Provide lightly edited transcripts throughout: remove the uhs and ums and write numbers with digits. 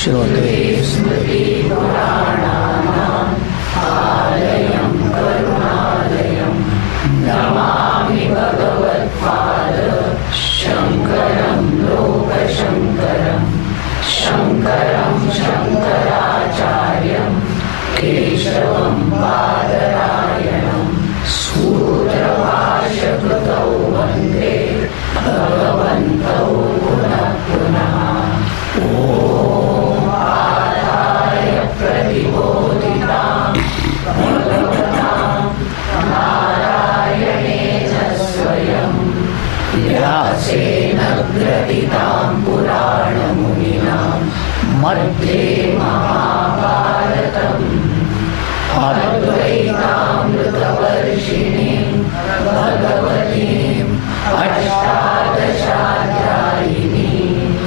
श्रुते स्मृतिपुराणानाम् आलयं करुणालयं नमामि भगवत्पाद शङ्करं लोकशङ्करं शङ्करं शङ्कराचार्यं केशवं बादरायणं सूत्रभाष्यकृतौ वन्दे भगवन्तौ पुनः पुनः। ॐ आदाय प्रतिबोधितां भगवतां नारायणेन स्वयं व्यासेन ग्रथितां पुराणमुनिना मध्ये महाभारतम् अद्वैतामृतवर्षिणीं भगवतीम् अष्टादशाध्यायिनीम्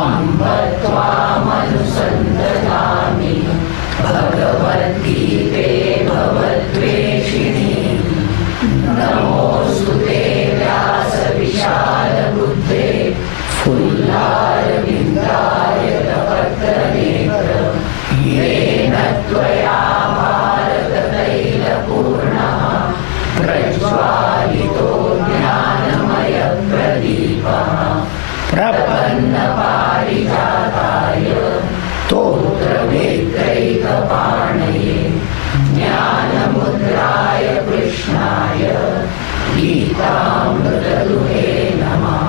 अम्ब त्वामनुसन्दधामि भगवद्गीते भवद्वेषिणी। नमोऽस्तु ते व्यासविशालबुद्धे फुल्लारविन्दाय तपत्रनेत्र येन त्वया भारततैलपूर्णः प्रज्वालितो ज्ञानमयप्रदीपः प्रपन्नपारिजाताय स्तोत्रवेत्रैकपाणये ज्ञानमुद्राय कृष्णाय गीतामृतदुहे नमः।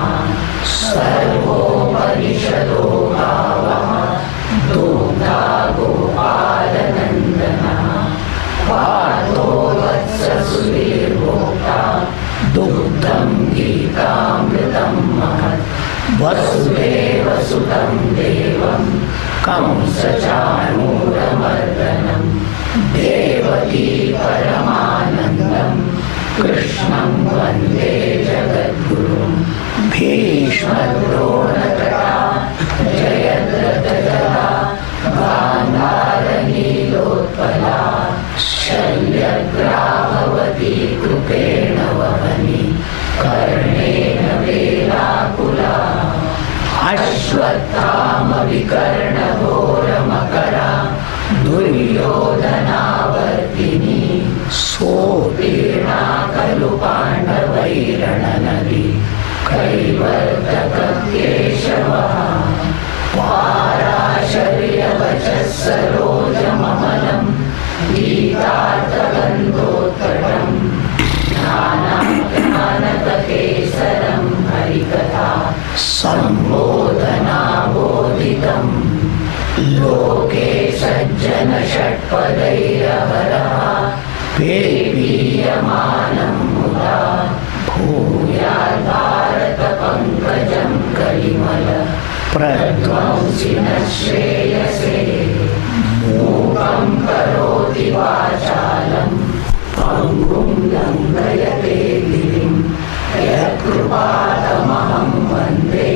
सर्वोपनिषदो गावः दुग्धा गोपालनन्दनः पार्थो वत्ससुधीर्भोक्ता दुग्धं गीतामृतं महत्। वसुदेवसुतं देवं कंसचाणूरमर्दनं देवकी परमानन्दं कृष्णं वन्दे जगद्गुरुं। भीष्मद्रोणतटा जयद्रथजला गान्धारनीलोत्पला शल्यग्राहवती कृपेण वहनी कर्णेन वेलाकुला अश्वत्थामविकर्णघोरमकरा दुर्योधनावर्तिनी सोत्तीर्णा खलु पाण्डवैरणनदी कैवर्तककेशवः पाराशर्यवचः सरोजममलं गीतार्थगन्धोत्कटं ज्ञानकेसरं हरिकथा सम्बोधनाबोधितं लोके सज्जनषट्पदैरहरः पेपीयमानं मुदा भूयाद्भारतपङ्कजं कलिमल प्रध्वंसिनः श्रेयसे। मूकं करोति वाचालं पङ्गुं लङ्घयते गिरिं यत्कृपातमहं वन्दे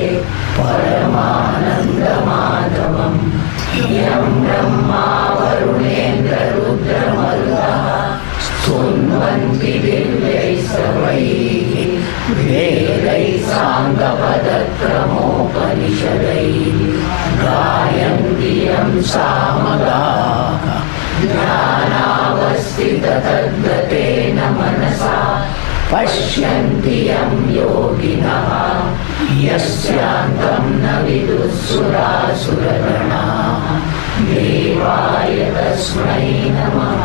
परमानन्दमाधवम्। यं ब्रह्मा वरुणेन्द्ररुद्रमरुतः स्तुन्वन्ति दिव्यैस्तवैः वेदैः साङ्गपदक्रमोपनिषदैः गायन्ति यं सामगाः ध्यानावस्थिततद्गतेन मनसा पश्यन्ति यं योगिनः यस्यान्तं न विदुः सुरासुरगणाः। देवाय तस्मै नमः।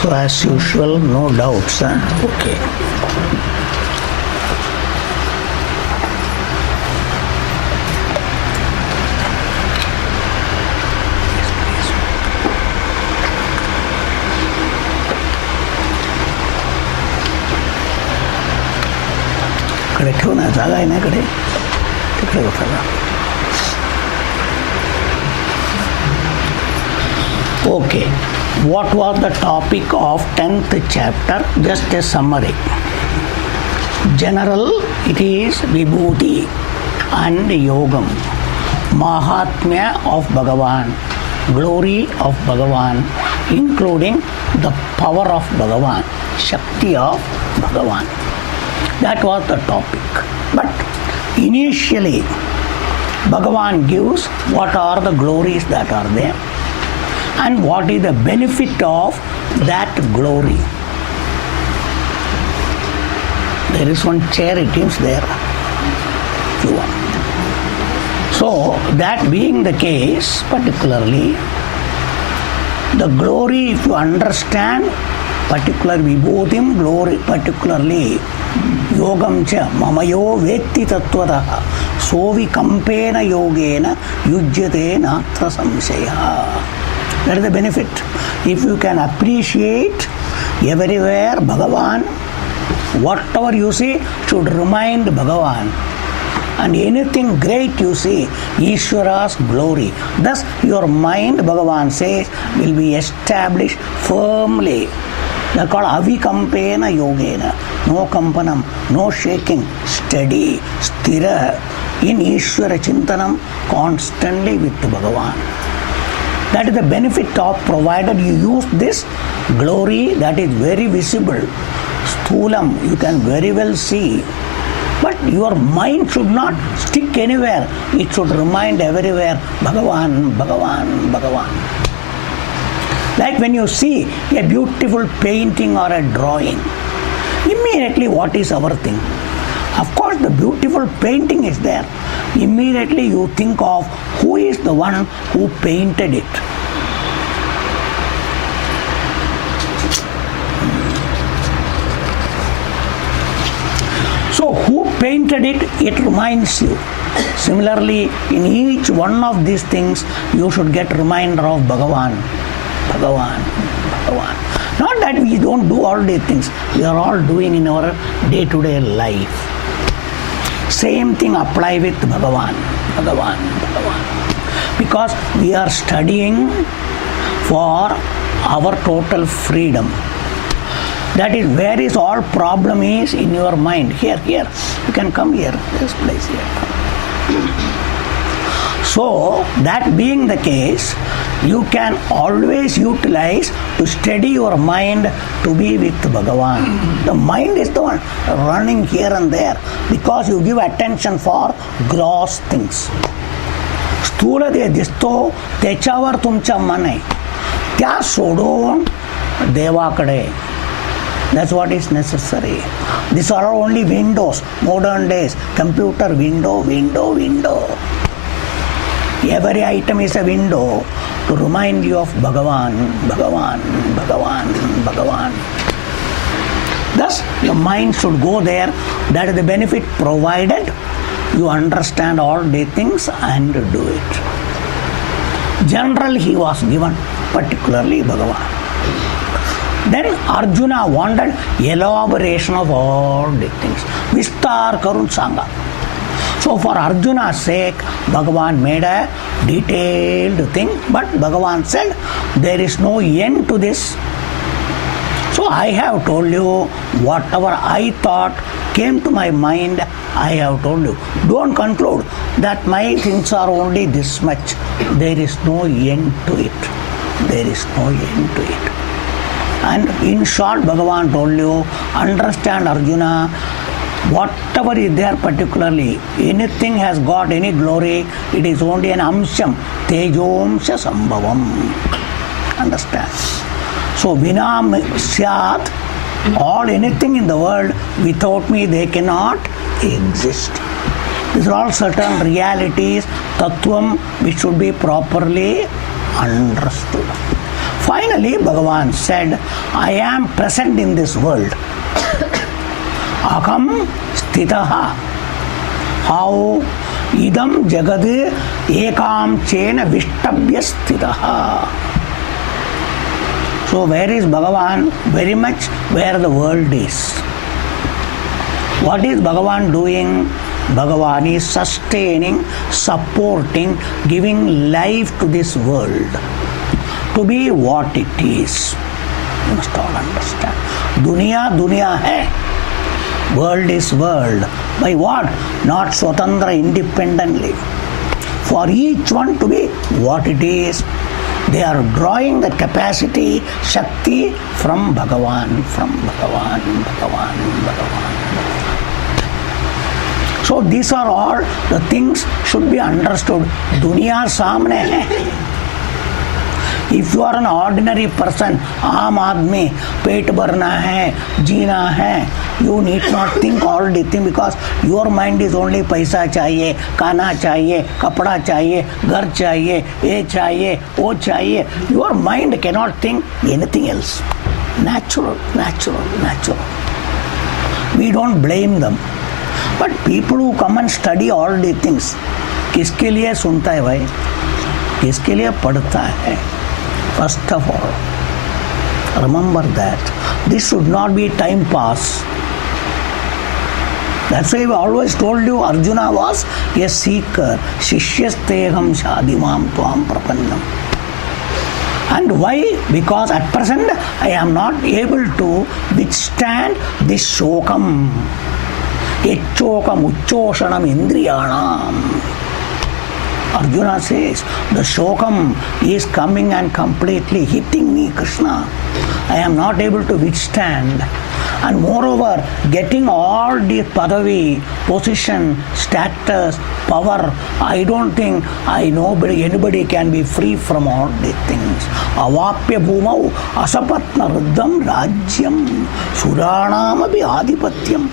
So as usual, no doubts. Okay. कडे ठेव ना, जागा आहे ना कडे, तिकडे बसायला. Okay. What was the topic of 10th chapter? Just a summary. General, it is Vibhuti and Yogam. Mahatmya of Bhagavan, glory of Bhagavan, including the power of Bhagavan, Shakti of Bhagavan. That was the topic. But initially, Bhagavan gives what are the glories that are there and what is the benefit of that glory. There is one chair, it is there. If you want. So, that being the case, particularly, the glory, if you understand, particularly vibhutim, glory, particularly yogam cha mamayo vetti tattvataha sovi kampena yogena yujyate natra samsaya. That is the benefit. If you can appreciate everywhere Bhagavan, whatever you see should remind Bhagavan. And anything great you see, Ishvara's glory. Thus your mind, Bhagavan says, will be established firmly. They are called avikampena yogena. No kampanam, no shaking, steady, sthira, in Ishvara chintanam, constantly with Bhagavan. That is the benefit of provided you use this glory that is very visible. Sthulam, you can very well see. But your mind should not stick anywhere. It should remind everywhere, Bhagavan, Bhagavan, Bhagavan. Like when you see a beautiful painting or a drawing, immediately what is our thing? Of course, the beautiful painting is there. Immediately you think of who is the one who painted it. So who painted it, it reminds you. Similarly, in each one of these things, you should get reminder of Bhagavan. Bhagavan, Bhagavan. Not that we don't do all these things. We are all doing in our day-to-day life. Same thing apply with Bhagavan. Bhagavan, Bhagavan. Because we are studying for our total freedom. That is where is all problem is in your mind. Here. You can come here. This place here. So, that being the case, you can always utilize to steady your mind to be with Bhagavan. The mind is the one running here and there because you give attention for gross things. Sthula de disto techavar tumcha mane. Kya sodon deva kade. That's what is necessary. These are only windows. Modern days, computer window. Every item is a window to remind you of Bhagavan, Bhagavan, Bhagavan, Bhagavan. Thus, your mind should go there. That is the benefit provided you understand all the things and do it. General he was given, particularly Bhagavan. Then Arjuna wanted elaboration of all the things. Vistar Karun Sangha. So for Arjuna's sake, Bhagavan made a detailed thing, but Bhagavan said, there is no end to this. So I have told you whatever I thought came to my mind, I have told you. Don't conclude that my things are only this much. There is no end to it. There is no end to it. And in short, Bhagavan told you, understand Arjuna, whatever is there particularly, anything has got any glory, it is only an amsham, tejomsha sambhavam. Understand? So, vinam syat, all anything in the world, without me they cannot exist. These are all certain realities, tattvam, which should be properly understood. Finally, Bhagavan said, I am present in this world. Akam sthitaha. How idam jagad ekam chena vishtabhya sthitaha. So where is Bhagavan? Very much where the world is. What is Bhagavan doing? Bhagavan is sustaining, supporting, giving life to this world. To be what it is. You must all understand. Dunya, dunya hai. World is world. By what? Not Swatandra, independently. for each one to be what it is. They are drawing the capacity, Shakti from Bhagavan, Bhagavan. So these are all the things should be understood. Dunya सामने है. If you are an ordinary person, आम आदमी, पेट भरना है, जीना है, you need not think all the things because your mind is only पैसा चाहिए, खाना चाहिए, कपड़ा चाहिए, घर चाहिए, ये चाहिए, वो चाहिए. Your mind cannot think anything else. Natural. We don't blame them. But people who come and study all the things, किसके लिए सुनता है भाई? किसके लिए पढ़ता है? First of all, remember that this should not be time pass. That's why I always told you Arjuna was a seeker. Shishyasteham shadimam tvam prapannam. And why? Because at present I am not able to withstand this shokam. Yachokam uchoshanam indriyanam. Arjuna says, the shokam is coming and completely hitting me, Krishna. I am not able to withstand. And moreover, getting all the padavi, position, status, power, I don't think anybody can be free from all these things. Avapya bhumau asapatna ruddham rajyam suranam abhi adipatyam.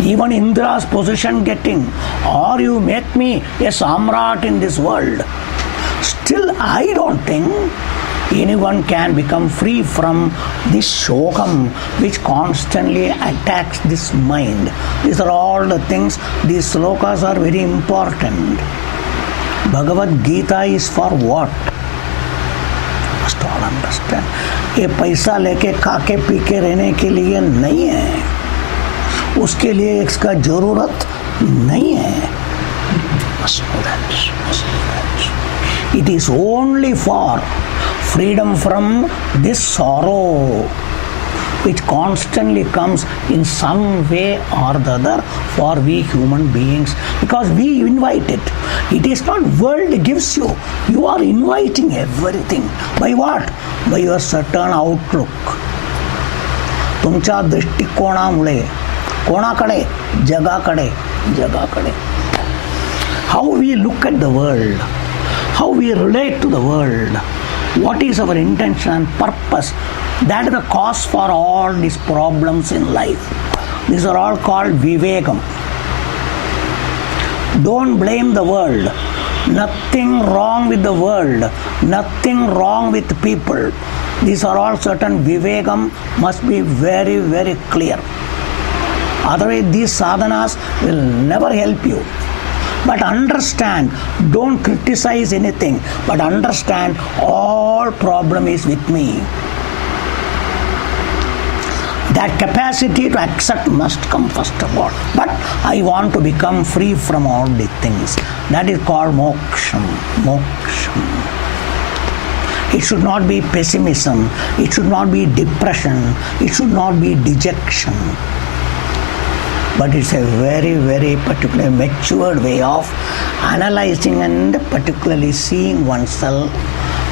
Even Indra's position getting, or you make me a samrat in this world. Still, I don't think anyone can become free from this shokam which constantly attacks this mind. These are all the things, these slokas are very important. Bhagavad Gita is for what? Must all understand. ये पैसा लेके खाके P के रहने के लिए नहीं है. उसके लिए इसका जरूरत नहीं है. It is only for freedom from this sorrow which constantly comes in some way or the other for we human beings, because we invite it. It is not world gives you. You are inviting everything. By what? By your certain outlook. तुमच्या दृष्टिकोनामुळे कोणाकडे? जगाकडे. How we look at the world, how we relate to the world, what is our intention and purpose, that is the cause for all these problems in life. These are all called vivekam. Don't blame the world. Nothing wrong with the world, nothing wrong with people. These are all certain vivekam must be very, very clear. Otherwise, these sadhanas will never help you. But understand, don't criticize anything, but understand all problem is with me. That capacity to accept must come first of all. But I want to become free from all these things. That is called moksham. It should not be pessimism. It should not be depression. It should not be dejection. But it's a very, very particular matured way of analyzing and particularly seeing oneself,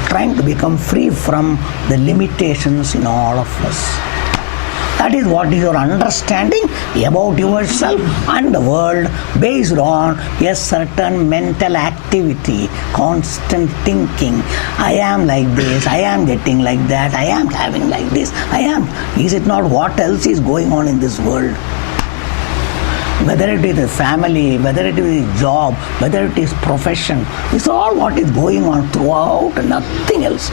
trying to become free from the limitations in all of us. That is what is your understanding about yourself and the world based on a certain mental activity, constant thinking. I am like this, I am getting like that, I am having like this, I am. Is it not what else is going on in this world? Whether it is a family, whether it is a job, whether it is profession, this is all what is going on throughout, nothing else.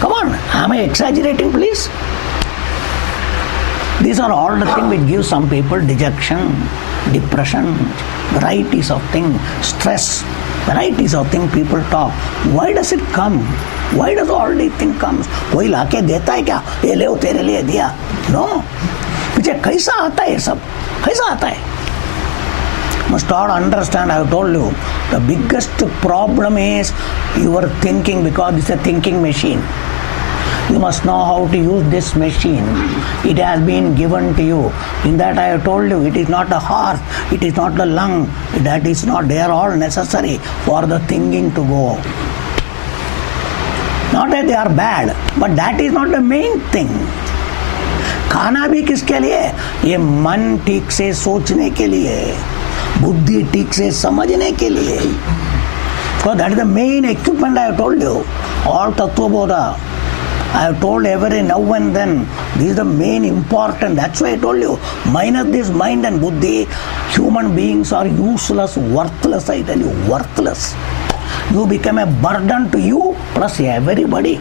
Come on, am I exaggerating, please? These are all the things which give some people dejection, depression, varieties of things, stress, varieties of things people talk. Why does it come? Why does all these things come? कोई लाके देता है क्या? ये ले तेरे लिए दिया? No. पीछे कैसा आता है सब? कैसा आता है? Must all understand, I have told you, the biggest problem is your thinking, because it's a thinking machine. You must know how to use this machine. It has been given to you. In that I have told you, it is not the heart, it is not the lung, that is not, they are all necessary for the thinking to go. Not that they are bad, but that is not the main thing. खाना भी किसके लिए? ये मन ठीक से सोचने के लिए, बुद्धि ठीक से समझने के लिए. So that is the main equipment I have told you. All Tattva Bodha. I have told every now and then, this is the main important. That's why I told you, minus this mind and buddhi, human beings are useless, worthless, I tell you, worthless. You become a burden to you plus everybody.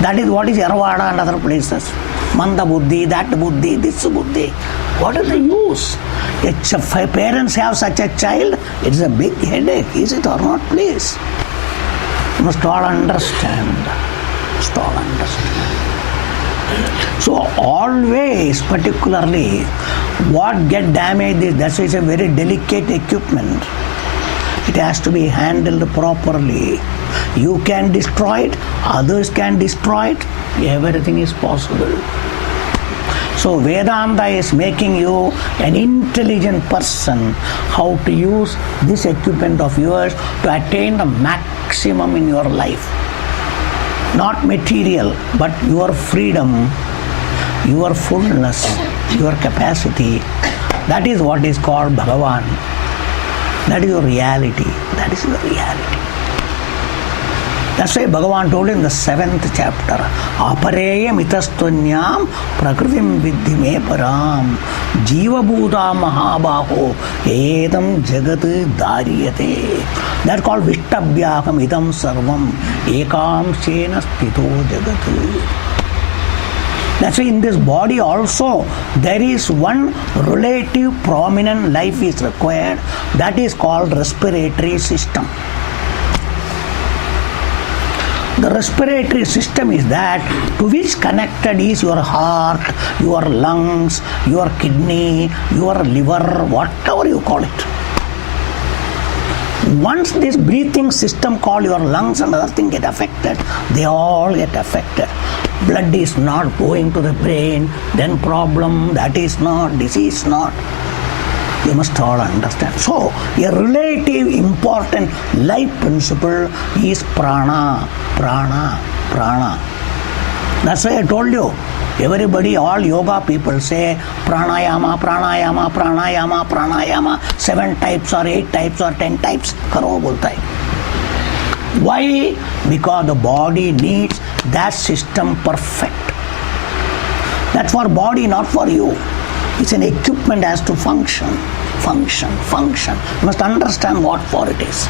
That is what is Yaravada and other places. Manda buddhi, that buddhi, this buddhi. What is the use? If parents have such a child, it's a big headache. Is it or not, please? You must all understand. Must all understand. So always, particularly, what get damaged is, that's why it's a very delicate equipment. It has to be handled properly. You can destroy it, others can destroy it, everything is possible. So Vedanta is making you an intelligent person, how to use this equipment of yours to attain the maximum in your life. Not material, but your freedom, your fullness, your capacity. That is what is called Bhagavan. That is your reality. That is your reality. That's why Bhagavan told in the 7th chapter, Apareya mitastvanyam prakritim vidhi me param jiva bhuta mahabaho edam jagat dariyate. That's called Vishtabhyakam idam sarvam ekam sena stito jagat. That's why in this body also there is one relative prominent life is required, that is called respiratory system. The respiratory system is that to which connected is your heart, your lungs, your kidney, your liver, whatever you call it. Once this breathing system called your lungs and other things get affected, they all get affected. Blood is not going to the brain, then problem, that is not, this is not. You must all understand. So, a relative important life principle is prana, prana, prana. That's why I told you, everybody, all yoga people say pranayama, pranayama, pranayama, pranayama, 7 types or 8 types or 10 types, karo bolta hai. Why? Because the body needs that system perfect. That's for body, not for you. It's an equipment has to function. Function. You must understand what for it is.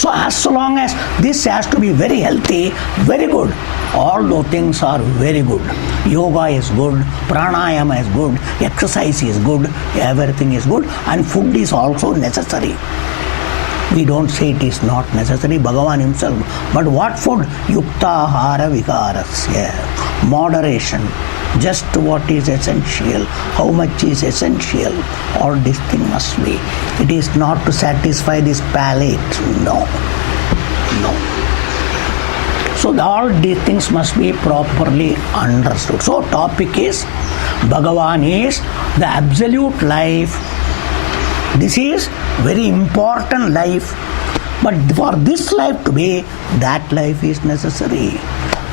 So as long as this has to be very healthy, very good, all those things are very good. Yoga is good, pranayama is good, exercise is good, everything is good, and food is also necessary. We don't say it is not necessary, Bhagavan himself. But what food? Yukta hara vikarasya. Moderation. Just what is essential, how much is essential, all these things must be. It is not to satisfy this palate, no. So all these things must be properly understood. So topic is, Bhagavan is the absolute life. This is very important life. But for this life to be, that life is necessary.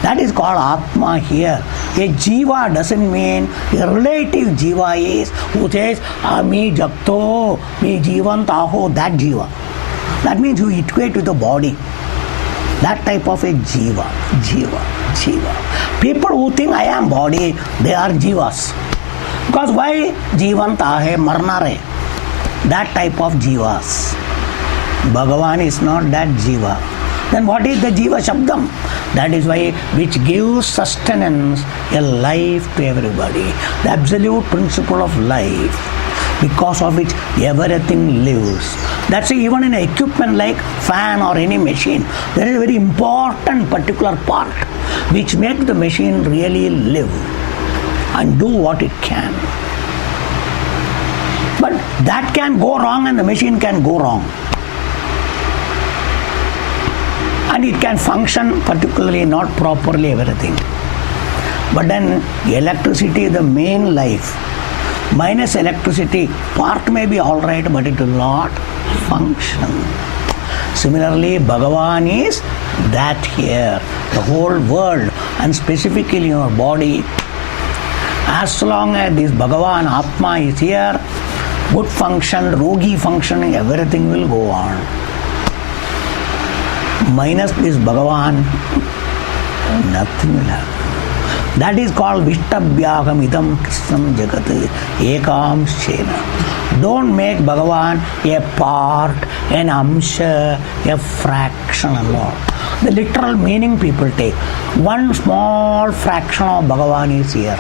That is called Atma here. A Jiva doesn't mean, a relative Jiva is who says, me jagto, me jivantaho, that Jiva. That means you equate with the body. That type of a Jiva. People who think I am body, they are Jivas. Because why? Jivantahe, marnare. That type of Jivas. Bhagavan is not that Jiva. Then what is the Jiva Shabdam? That is why which gives sustenance, a life to everybody. The absolute principle of life, because of which everything lives. That's why even in equipment like fan or any machine, there is a very important particular part which makes the machine really live and do what it can. But that can go wrong and the machine can go wrong. And it can function particularly not properly everything. But then electricity is the main life. Minus electricity, part may be alright, but it will not function. Similarly, Bhagavan is that here, the whole world, and specifically your body. As long as this Bhagavan Atma is here, good function, rogi functioning, everything will go on. Minus this Bhagavan, nothing will happen. That is called Vishtabhyagam idam Krishnam Jagat Ekam Shena. Don't make Bhagavan a part, an amsha, a fraction and all. The literal meaning people take. One small fraction of Bhagavan is here.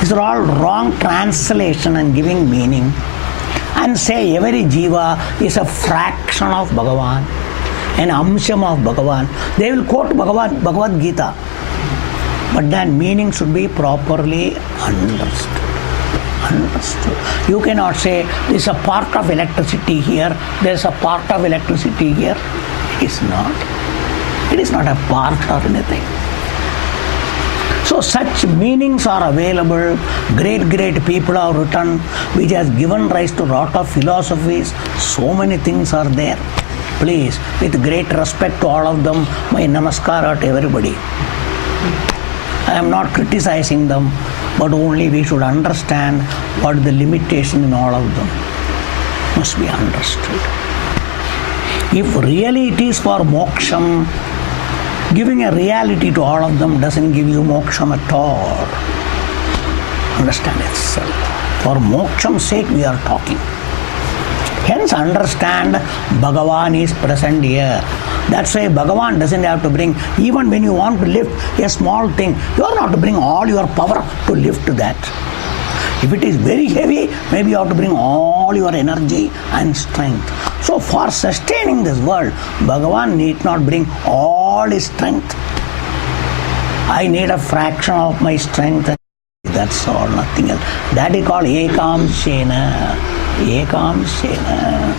These are all wrong translation and giving meaning. And say every jiva is a fraction of Bhagavan, an amsham of Bhagavan. They will quote Bhagavad Gita. But that meaning should be properly understood. You cannot say there is a part of electricity here, there is a part of electricity here. It is not. It is not a part of anything. So such meanings are available. Great people have written, which has given rise to a lot of philosophies. So many things are there. Please, with great respect to all of them, my namaskar to everybody. I am not criticizing them, but only we should understand what the limitation in all of them must be understood. If really it is for moksham, giving a reality to all of them doesn't give you moksham at all. Understand itself. For moksham's sake we are talking. Hence understand Bhagavan is present here. That's why Bhagavan doesn't have to bring, even when you want to lift a small thing, you are not to bring all your power to lift that. If it is very heavy, maybe you have to bring all your energy and strength. So for sustaining this world, Bhagavan need not bring all his strength. I need a fraction of my strength. That's all, nothing else. That is called Ekam Shena. Ekam Shena.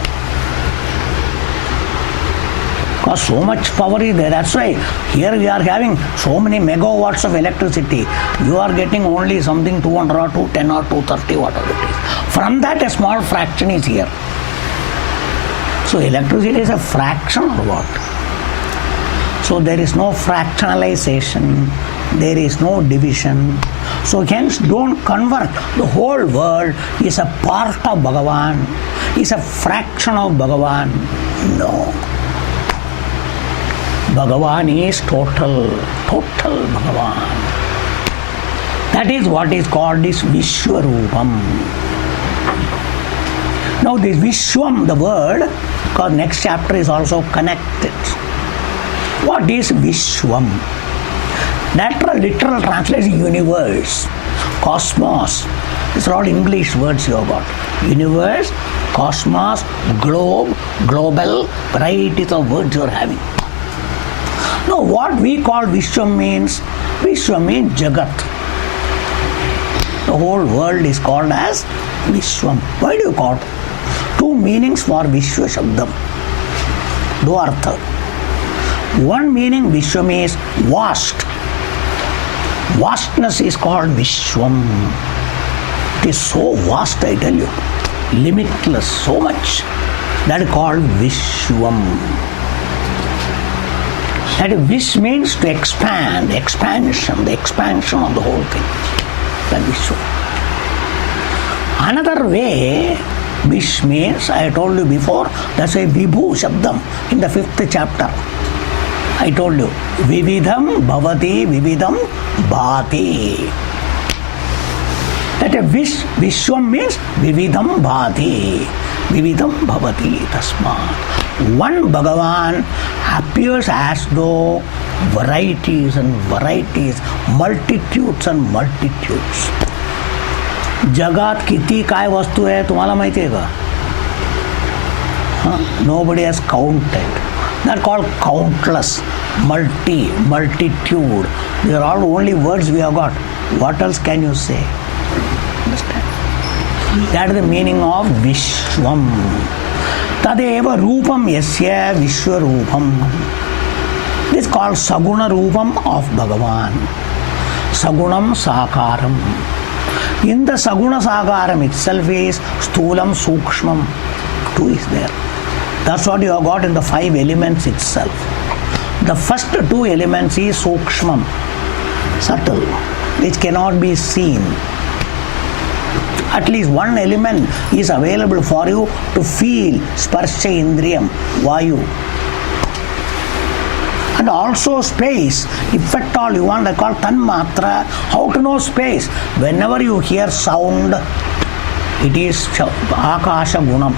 Because so much power is there. That's why here we are having so many megawatts of electricity. You are getting only something 200 or 210 or 230, whatever it is. From that a small fraction is here. So electricity is a fraction or what? So there is no fractionalization. There is no division. So hence don't convert the whole world is a part of Bhagavan, is a fraction of Bhagavan. No. Bhagavan is total Bhagavan. That is what is called this Vishwarupam. Now this Vishwam, the word, because next chapter is also connected. What is Vishwam? That literal translation universe, cosmos. These are all English words you have got. Universe, cosmos, globe, global, varieties of words you are having. Now what we call Vishwam means Jagat. The whole world is called as Vishwam. Why do you call it? Two meanings for Vishwa Shabdam. Do artha. One meaning Vishwam is vast. Vastness is called Vishwam. It is so vast, I tell you. Limitless, so much. That is called Vishwam. That Vish means to expand, expansion, the expansion of the whole thing. That Vishwam. Another way, Vish means, I told you before, that's why Vibhu Shabdam in the 5th chapter. I told you, Vividham Bhavati Vividham Bhati. That a Vishwam means Vividham Bhati. Vividham Bhavati Tasmat. One Bhagavan appears as though varieties and varieties, multitudes and multitudes. जगात किती काय वस्तू आहे तुम्हाला माहिती आहे का? Nobody has counted. They are called countless, multitude. They are all only words we have got. What else can you say? Understand? That is the meaning of Vishwam. Tadeva Rupam Yasya Vishwarupam. This is called Saguna Rupam of Bhagavan. Sagunam Sakaram. In the Saguna Sakaram itself is Sthulam Sukshmam. Two is there. That's what you have got in the 5 elements itself. The first 2 elements is Sukshmam, subtle, which cannot be seen. At least one element is available for you to feel, Sparsha Indriyam, Vayu. And also space, if at all you want, I call Tanmatra. How to know space? Whenever you hear sound, it is Akasha Gunam.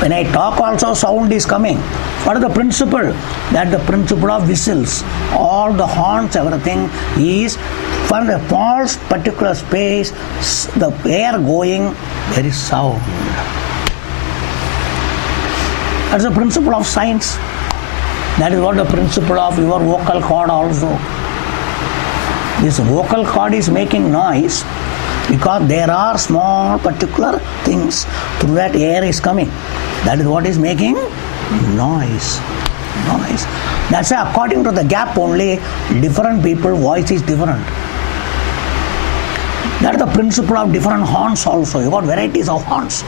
When I talk also, sound is coming. What is the principle? That the principle of whistles, all the horns, everything is from the false particular space, the air going, there is sound. That's the principle of science. That is what the principle of your vocal cord also. This vocal cord is making noise because there are small particular things through that air is coming. That is what is making noise. That's why according to the gap only, different people voice is different. That is the principle of different horns also. You got varieties of horns,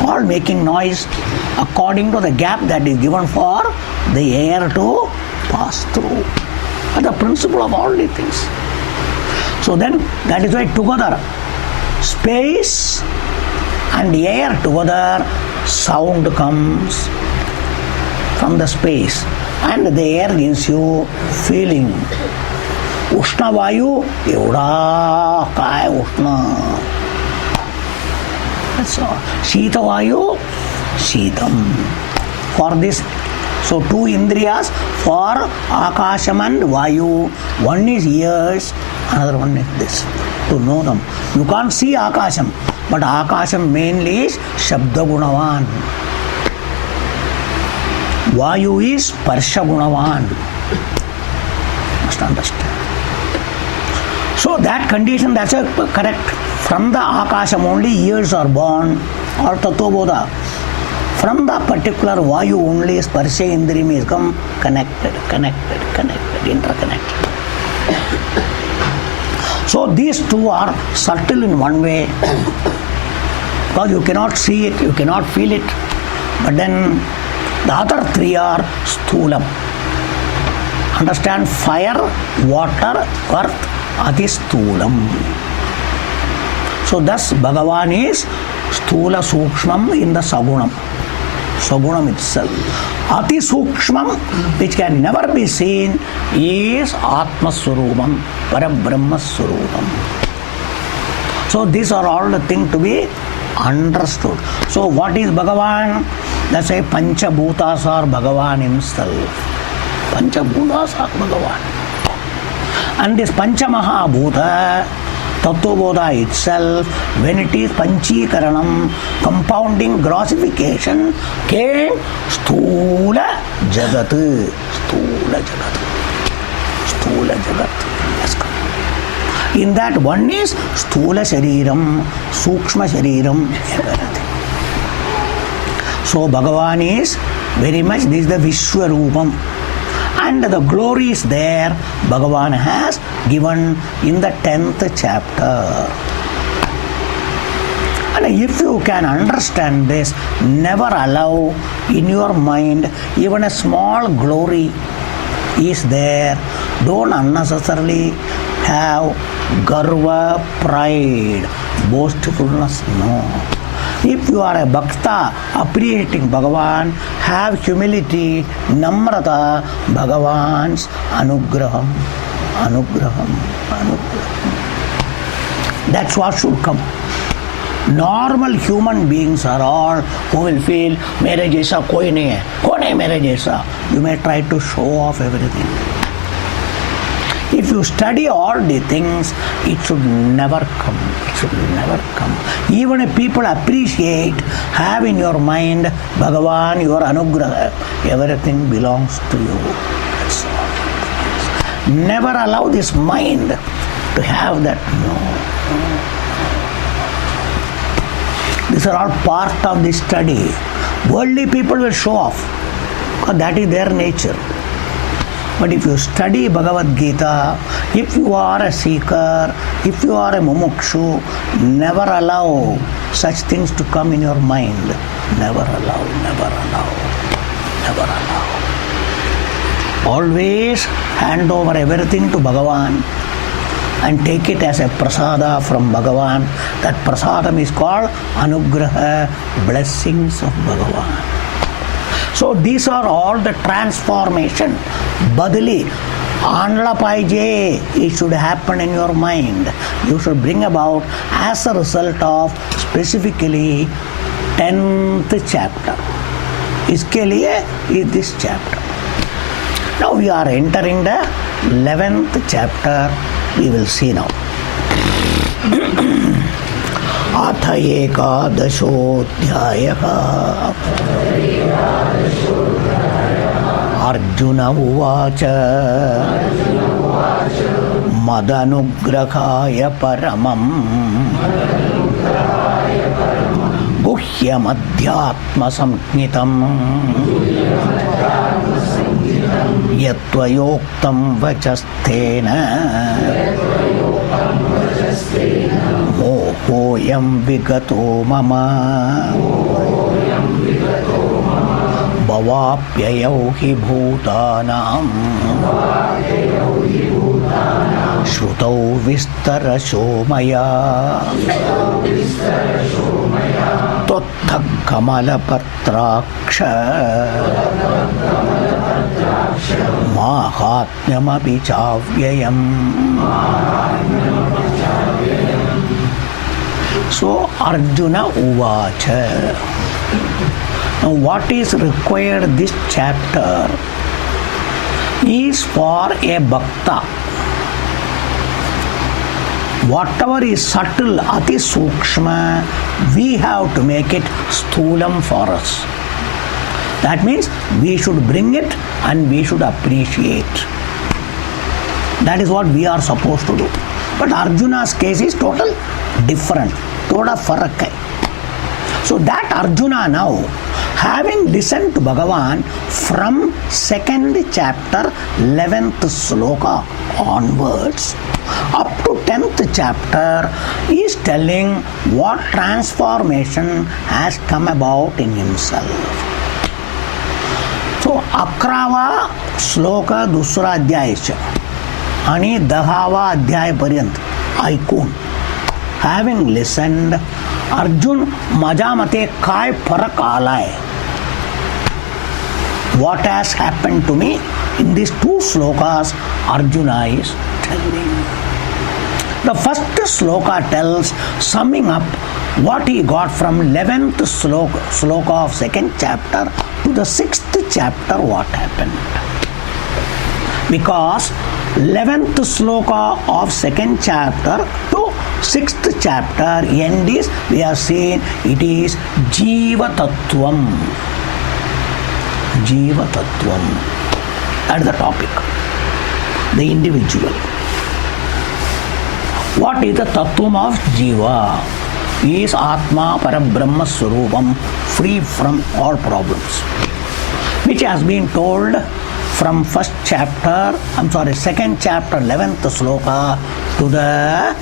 all making noise according to the gap that is given for the air to pass through. That's the principle of all these things. So then that is why together space and air together, sound comes from the space and the air gives you feeling. Ushna Vayu, Evda Kai Ushna. That's all. Shita Vayu, Shitam. For this, so 2 Indriyas for Akasham and Vayu. One is ears, another one is this. To know them. You can't see Akasham, but Akasham mainly is Shabda Gunavan. Vayu is Parsha Gunavan. Must understand. So that condition, that's a correct. From the Akasham only ears are born, or Tattva-bodha. From the particular Vayu only Sparsha Indriyam is come connected, interconnected. So these 2 are subtle in one way, because you cannot see it, you cannot feel it. But then the other 3 are Sthulam. Understand? Fire, water, earth, Ati Sthulam. So thus Bhagavan is Sthula Sukshmam in the Sagunam. Sagunam itself. Ati Sukshmam, which can never be seen, is Atma Swarupam, Parabrahma Swarupam. So these are all the things to be understood. So what is Bhagavan? Let's say Pancha Bhutas are Bhagavan himself. Pancha Bhutas are Bhagavan. And this Pancha Mahabhuta, Tattva-bodha itself, when it is Panchikaranam, compounding grossification, came Sthula Jagat. Sthula Jagat. Sthula Jagat. Yes, come. In that one is Sthula Shariram, Sukshma Shariram, everything. So Bhagavan is very much, this is the Vishwarupam. And the glory is there, Bhagavan has given in the 10th chapter. And if you can understand this, never allow in your mind even a small glory is there. Don't unnecessarily have garva, pride, boastfulness, no. If you are a bhakta appreciating Bhagavan, have humility, namrata, Bhagavan's anugraham. That's what should come. Normal human beings are all who will feel, mere jaisa koi nahi hai, kaun hai mere jaisa. You may try to show off everything. If you study all the things, it should never come. It should never come. Even if people appreciate, have in your mind, Bhagavan, your anugraha, everything belongs to you. That's all. Never allow this mind to have that. No. These are all part of the study. Worldly people will show off, because that is their nature. But if you study Bhagavad Gita, if you are a seeker, if you are a mumukshu, never allow such things to come in your mind. Never allow, never allow, never allow. Always hand over everything to Bhagavan and take it as a prasada from Bhagavan. That prasadam is called anugraha, blessings of Bhagavan. So these are all the transformation. Badali, anla paije, it should happen in your mind. You should bring about as a result of specifically 10th chapter. Iske liye is this chapter. Now we are entering the 11th chapter. We will see now. अथ एकादशोऽध्यायः अर्जुन उवाच मदनुग्रहाय परमं गुह्यमध्यात्मसंज्ञितं यत्त्वयोक्तं वचस्तेन मोहोऽयं विगतो मम भवाप्ययौ हि भूतानां श्रुतौ विस्तरशो मया त्वत्तः कमलपत्राक्ष माहात्म्यमपि चाव्ययम्. So Arjuna Uvacha. Now what is required this chapter is for a bhakta. Whatever is subtle, ati sukshma, we have to make it sthulam for us. That means we should bring it and we should appreciate. That is what we are supposed to do. But Arjuna's case is total different. Thoda farak hai. So that Arjuna now, having listened to Bhagavan from 2nd chapter 11th sloka onwards up to 10th chapter, is telling what transformation has come about in himself. So 11वा श्लोक दुसरा अध्यायच आणि 10वा अध्याय पर्यंत ऐकून having listened, Arjun माझ्या मते काय फरक आलाय, what has happened to me in these 2 slokas, Arjuna is telling. The first sloka tells, summing up what he got from 11th sloka of 2nd chapter to the 6th chapter, what happened. Because 11th sloka of 2nd chapter to 6th chapter end is, we have seen, it is Jiva Tattvam. Jiva Tattvam. That is the topic. The individual. What is the Tattvam of Jiva? Is Atma Parabrahma Swarupam, free from all problems. Which has been told from 2nd chapter 11th sloka to the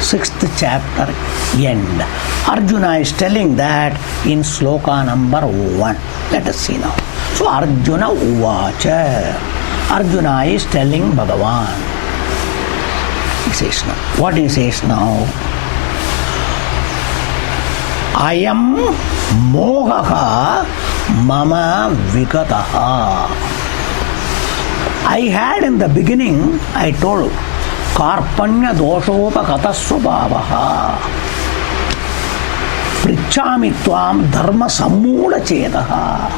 6th chapter end. Arjuna is telling that in sloka number 1. Let us see now. So Arjuna Uvacha. Arjuna is telling Bhagavan. He says now. What he says now? Ayam mohaha mama vigataha. I had in the beginning, I told, karpanya doshopakata swabhavaha prichami tvam dharma sammuda chetaha.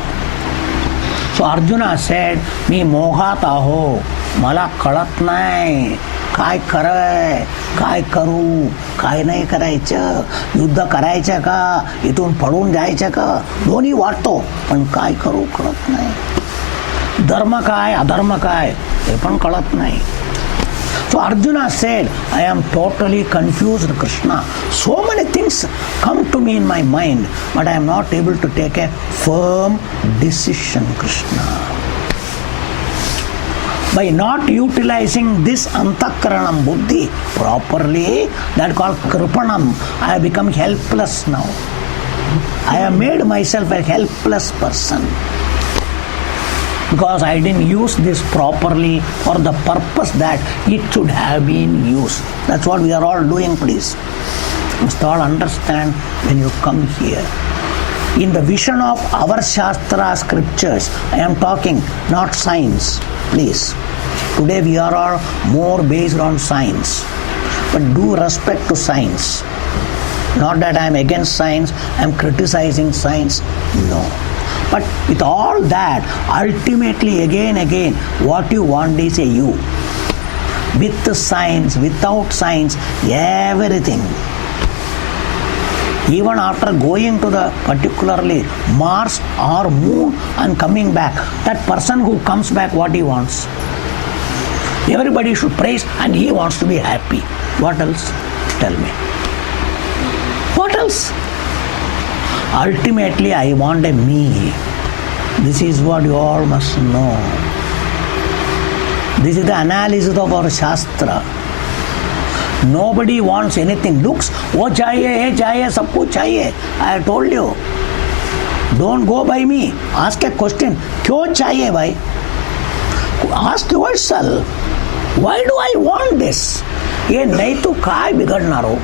So Arjuna said, मी मोहात आहो, मला कळत नाही काय कराय, काय करू, काय नाही करायचं, युद्ध करायचं का, इथून पळून जायचं का, दोन्ही वाटतो, पण काय करू कळत नाही. धर्म काय, अधर्म काय, हे पण कळत नाही. So Arjuna said, I am totally confused, Krishna. So many things come to me in my mind, but I am not able to take a firm decision, Krishna. By not utilizing this antakaranam buddhi properly, that called kripanam, I have become helpless now. I have made myself a helpless person. Because I didn't use this properly for the purpose that it should have been used. That's what we are all doing, please. You must all understand when you come here. In the vision of our Shastra scriptures, I am talking, not science, please. Today we are all more based on science. But do respect to science. Not that I am against science, I am criticizing science. No. But with all that, ultimately again, what you want is a you. With the science, without science, everything. Even after going to the particularly Mars or Moon and coming back, that person who comes back, what he wants? Everybody should praise and he wants to be happy. What else? Tell me. What else? Ultimately, I want a me. This is what you all must know. This is the analysis of our Shastra. Nobody wants anything. Looks, oh chahiye, sab kuch chahiye. I have told you. Don't go by me. Ask a question. Kyo chahiye bhai? Ask yourself. Why do I want this? ये नहीं तो काय बिगड़ना रो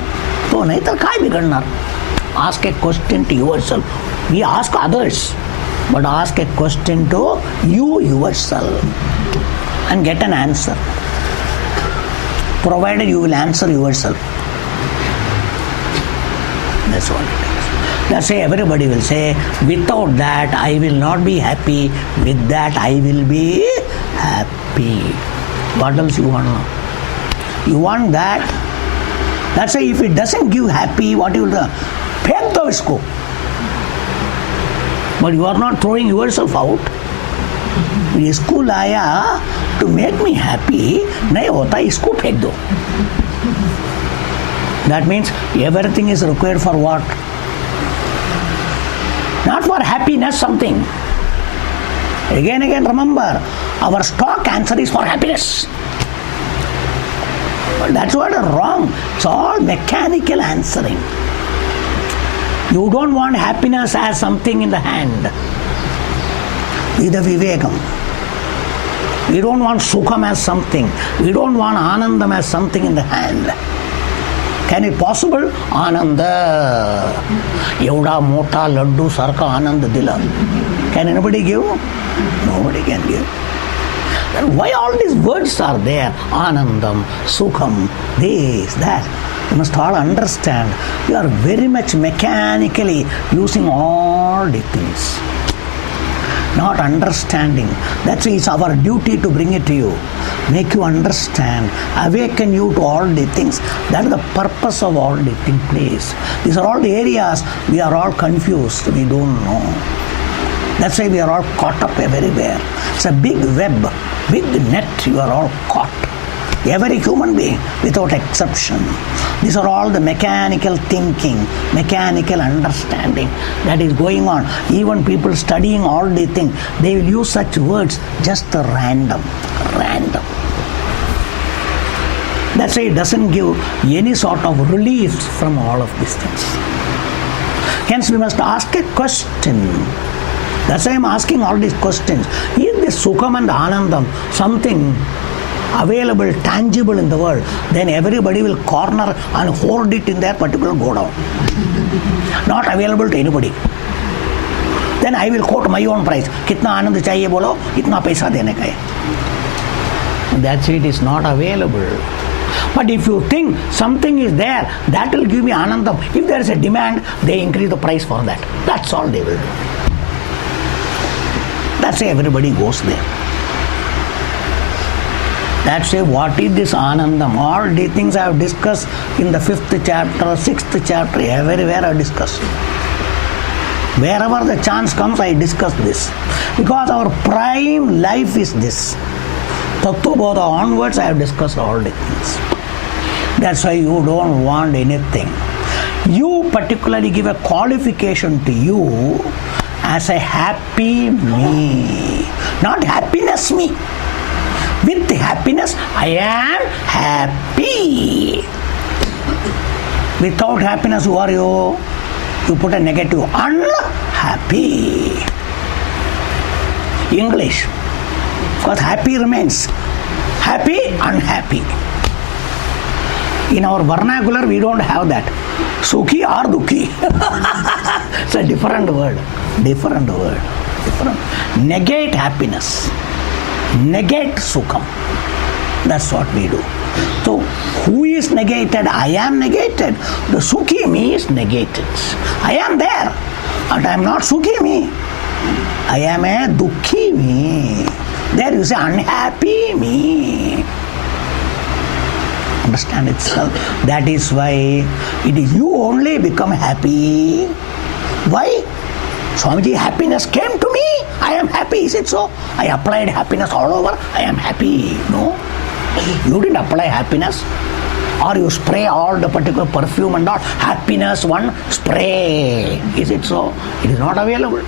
तो नहीं तो काय बिगड़ना. Ask a question to yourself. We ask others, but ask a question to you yourself and get an answer. Provided you will answer yourself. That's what it is. That's why everybody will say, without that I will not be happy, with that I will be happy. What else you want to know? You want that? That's why if it doesn't give happy, what you will do? फेंक दो इसको. But you are not throwing yourself out. इसको लाया to make me happy, नहीं होता, इसको फेंक दो. That means everything is required for what? Not for happiness, something. Again, remember, our stock answer is for happiness. But that's what is wrong. It's all mechanical answering. You don't want happiness as something in the hand. With the vivekam. We don't want sukham as something. We don't want anandam as something in the hand. Can it possible? Ananda. Yevda mota laddu sarka ananda dila. Can anybody give? Nobody can give. Then why all these words are there? Anandam, sukham, this, that. You must all understand. You are very much mechanically using all the things. Not understanding. That's why it's our duty to bring it to you. Make you understand. Awaken you to all the things. That is the purpose of all the things, please. These are all the areas we are all confused. We don't know. That's why we are all caught up everywhere. It's a big web, big net. You are all caught. Every human being, without exception. These are all the mechanical thinking, mechanical understanding that is going on. Even people studying all the things, they will use such words, just random. That's why it doesn't give any sort of relief from all of these things. Hence we must ask a question. That's why I'm asking all these questions. Is this Sukham and Anandam something available, tangible in the world? Then everybody will corner and hoard it in their particular godown. Not available to anybody. Then I will quote my own price. Kitna Anand chahiye bolo, itna paisa dene ka hai. That's it is not available. But if you think something is there, that will give me Anandam. If there is a demand, they increase the price for that. That's all they will do. That's why everybody goes there. That's why what is this Anandam? All the things I have discussed in the 5th chapter, 6th chapter, everywhere I discuss. Wherever the chance comes, I discuss this. Because our prime life is this. Tattvabodha onwards, I have discussed all the things. That's why you don't want anything. You particularly give a qualification to you as a happy me, not happiness me. With happiness, I am happy. Without happiness, who are you? You put a negative, unhappy. English, because happy remains. Happy, unhappy. In our vernacular, we don't have that. Sukhi or dukhi. It's a different word. Different. Negate happiness. Negate sukham. That's what we do. So, who is negated? I am negated. The sukhi me is negated. I am there, but I am not sukhi me. I am a dukhi me. There you say unhappy me. Understand itself. That is why it is you only become happy. Why? Swamiji, happiness came to me. I am happy. Is it so? I applied happiness all over. I am happy. No. You didn't apply happiness. Or you spray all the particular perfume and all. Happiness one spray. Is it so? It is not available.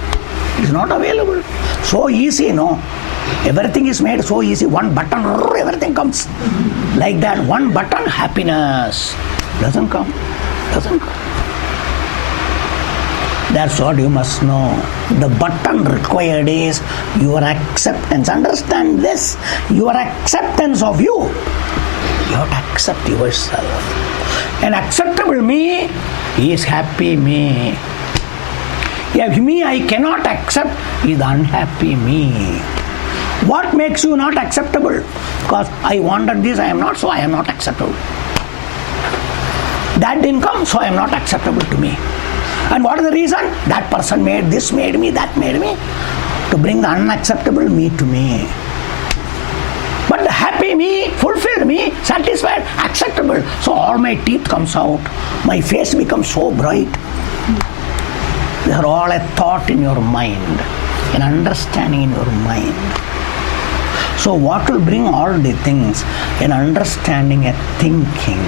It is not available. So easy, no? Everything is made so easy. One button, everything comes. Like that, one button, happiness. Doesn't come. That's what you must know. The button required is your acceptance. Understand this. Your acceptance of you. You have to accept yourself. An acceptable me is happy me. If me I cannot accept is unhappy me. What makes you not acceptable? Because I wanted this, I am not, so I am not acceptable. That didn't come, so I am not acceptable to me. And what is the reason? That person made this, made me, that made me. To bring the unacceptable me to me. But the happy me, fulfilled me, satisfied, acceptable. So all my teeth comes out. My face becomes so bright. They are all a thought in your mind, an understanding in your mind. So what will bring all the things? An understanding, a thinking.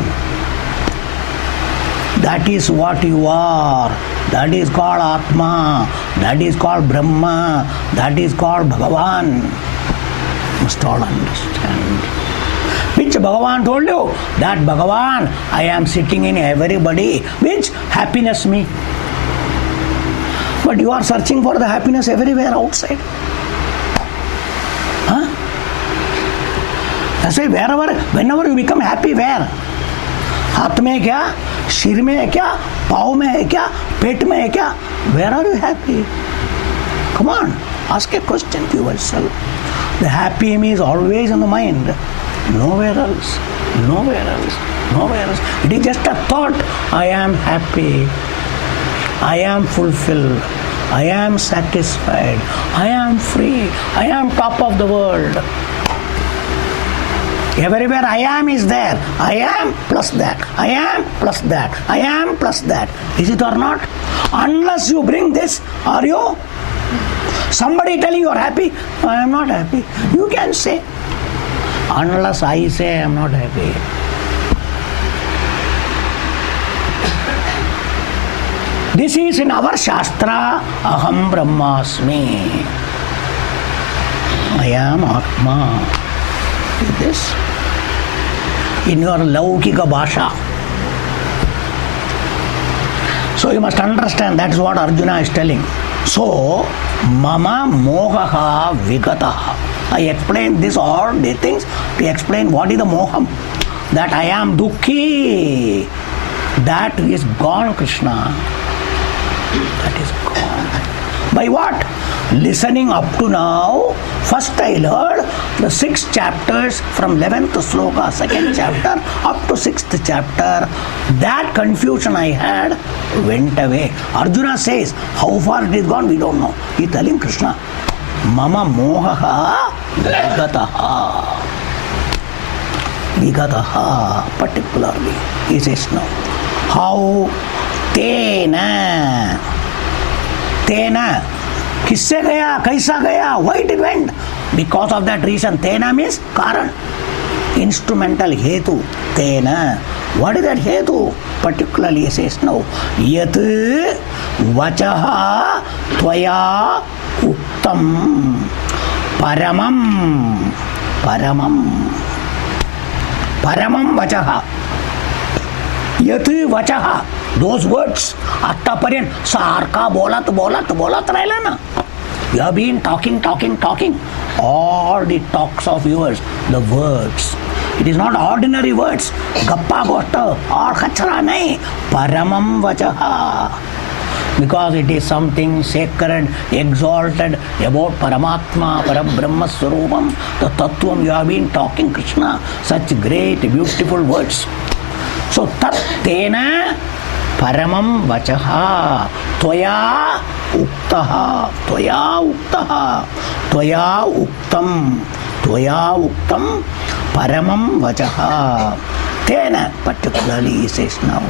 That is what you are. That is called Atma. That is called Brahma. That is called Bhagavan. You must all understand. Which Bhagavan told you? That Bhagavan, I am sitting in everybody. Which? Happiness me. But you are searching for the happiness everywhere outside. Huh? That's why whenever you become happy, where? हाथ में है क्या, सिर में है क्या, पाँव में है क्या, पेट में है क्या? Where are you happy? Come on, ask a question to yourself. The happy me is always in the mind. Nowhere else. It is just a thought. I am happy. I am fulfilled. I am satisfied. I am free. I am top of the world. Everywhere I am is there. I am plus that. I am plus that. I am plus that. Is it or not? Unless you bring this, are you? Somebody telling you are happy, I am not happy. You can say. Unless I say I am not happy. This is in our Shastra, Aham Brahmasmi. I am Atma. Is this? In your Laukika Bhasha. So you must understand, that is what Arjuna is telling. So, Mama Mohaha Vigataha. I explained this all the things to explain what is the Moham. That I am Dukhi. That is gone, Krishna. That is gone. By what? Listening up to now, first I heard the 6 chapters from 11th sloka, 2nd chapter, up to 6th chapter. That confusion I had went away. Arjuna says, how far it is gone, we don't know. He is telling Krishna, Mama Mohaha Vigataha, particularly. He says no. How? Tena. किससे गया, कैसा गया, why it went? Because of that reason, tena means karan. Instrumental hetu, tena. What is that hetu? Particularly he says now, yat vachaha tvaya uktam paramam vachaha. Yat vachaha, those words, attaparyan sarka bolat rahila na. You have been talking. All the talks of yours, the words. It is not ordinary words. Gappa gotta or khachra nahi. Paramam vachaha. Because it is something sacred, exalted about Paramatma, Parabrahma Swarupam, the Tattvam. You have been talking, Krishna. Such great, beautiful words. So, tat tena paramam vachaha tvaya uktam paramam vachaha. Tena, particularly he says now.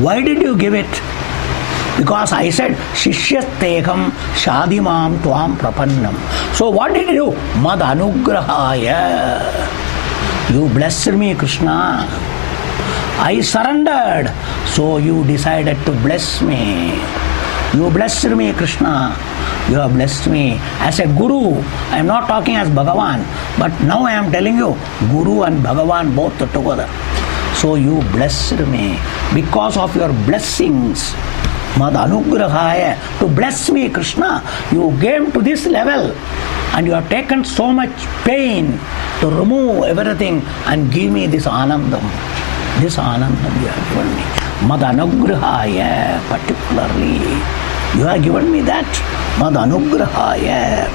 Why did you give it? Because I said, Shishyasteham Shadimam Tvam Prapannam. So what did you do? Mad Anugrahaya. You blessed me, Krishna. I surrendered. So you decided to bless me. You blessed me, Krishna. You have blessed me as a Guru. I am not talking as Bhagavan. But now I am telling you, Guru and Bhagavan both together. So you blessed me. Because of your blessings, Mad Anugrahaya, to bless me, Krishna, you came to this level and you have taken so much pain to remove everything and give me this Anandam. This Anandam you have given me. Mad Anugrahaya, particularly. You have given me that. Mad Anugrahaya.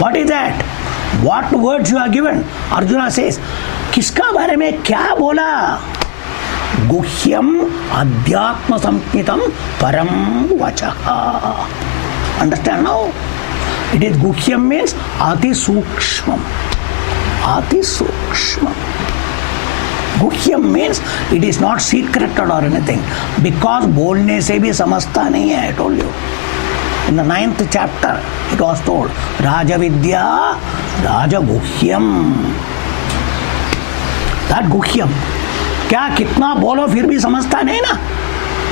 What is that? What words you have given? Arjuna says, किसका बारे में क्या बोला? गुह्यम अध्यात्म संज्ञितम परम वचः. Understand now? It is guhyam means ati sukshmam. Ati sukshmam. Guhyam means it is not secreted or anything. Because बोलने से भी समझता नहीं है. I told you. In the 9th chapter, it was told, Raja Vidya, Raja Guhyam. That Guhyam. क्या कितना बोलो फिर भी समझता नहीं ना?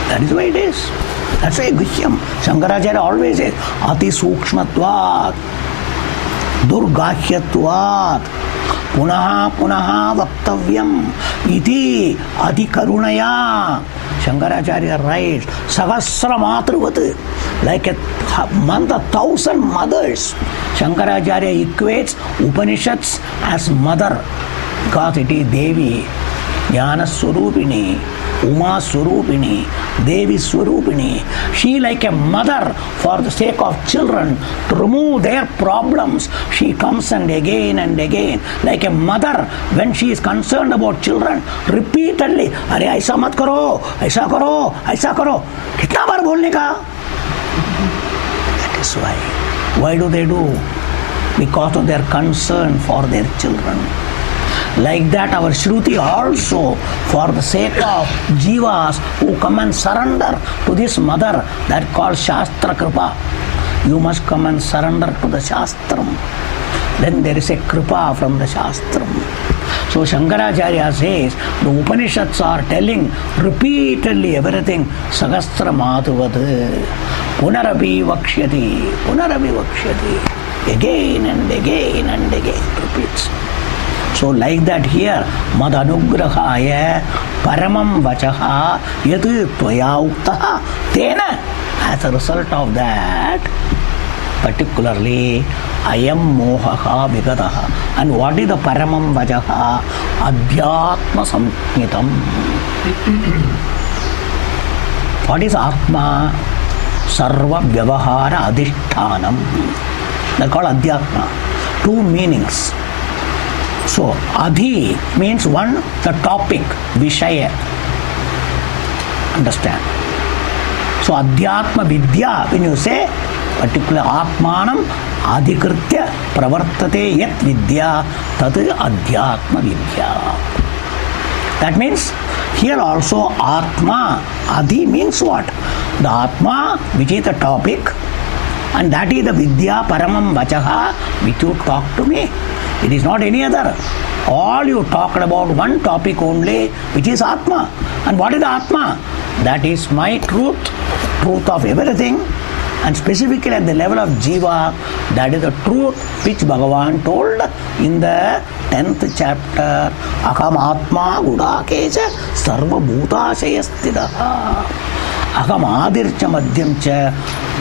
That is why it is. That's why Guhyam. Shankaracharya always says, Ati Sukshmatvat, Durgahyatvat, Punaha Vaktavyam, Iti Ati Karunaya. Shankaracharya writes, Sahasra Matruvat, like a month, 1,000 mothers. Shankaracharya equates Upanishads as mother, because it is Devi, Jnana Swarupini, Uma Swarupini, Devi Swarupini. She like a mother for the sake of children to remove their problems. She comes and again, like a mother when she is concerned about children, repeatedly, अरे ऐसा मत करो, ऐसा करो, ऐसा करो. कितना बार बोलने का? That is why. Why do they do? Because of their concern for their children. Like that, our Shruti also, for the sake of jivas who come and surrender to this mother, that called Shastra Kripa. You must come and surrender to the Shastram. Then there is a Kripa from the Shastram. So Shankaracharya says, the Upanishads are telling repeatedly everything. Sahasra Matuvad, Punarapi Vakshyati. Again and again repeats. So like that here, Mad Anugrahaya Paramam Vachaha Yatu Tvaya Uktaha Tena. As a result of that, particularly, Ayam Mohaha Vigataha. And what is the Paramam Vachaha? Adhyatma Samknitam. What is Atma? Sarva Vyavahara Adhishthanam. That's called Adhyatma. Two meanings. So, Adhi means one, the topic, Vishaya. Understand? So, Adhyatma Vidya, when you say, particular Atmanam Adhikritya Pravartate Yat Vidya, Tat Adhyatma Vidya. That means, here also Atma, Adhi means what? The Atma, which is the topic, And that is the Vidya Paramam Vachaha which you talk to me. It is not any other. All you talked about one topic only, which is Atma. And what is the Atma? That is my truth, truth of everything. And specifically at the level of Jiva, that is the truth which Bhagavan told in the 10th chapter. Aham Atma Gudakecha Sarva Bhutashayasthidaha. Aham Adircha Madhyamcha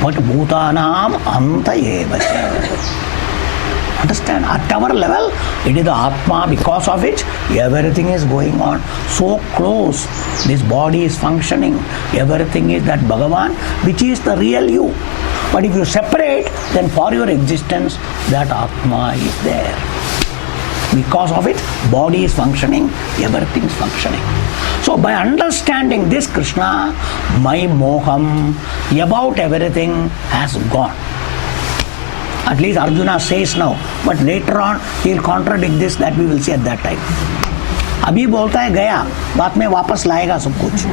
But Bhutanam Anta Evacha. Understand? At our level, it is the Atma, because of which everything is going on so close. This body is functioning. Everything is that Bhagavan, which is the real you. But if you separate, then for your existence, that Atma is there. Because of it, body is functioning, everything is functioning. So by understanding this, Krishna, my moham about everything has gone. At least Arjuna says now, but later on he will contradict this, that we will see at that time. अभी बोलता है गया, बाद में वापस लाएगा सब कुछ.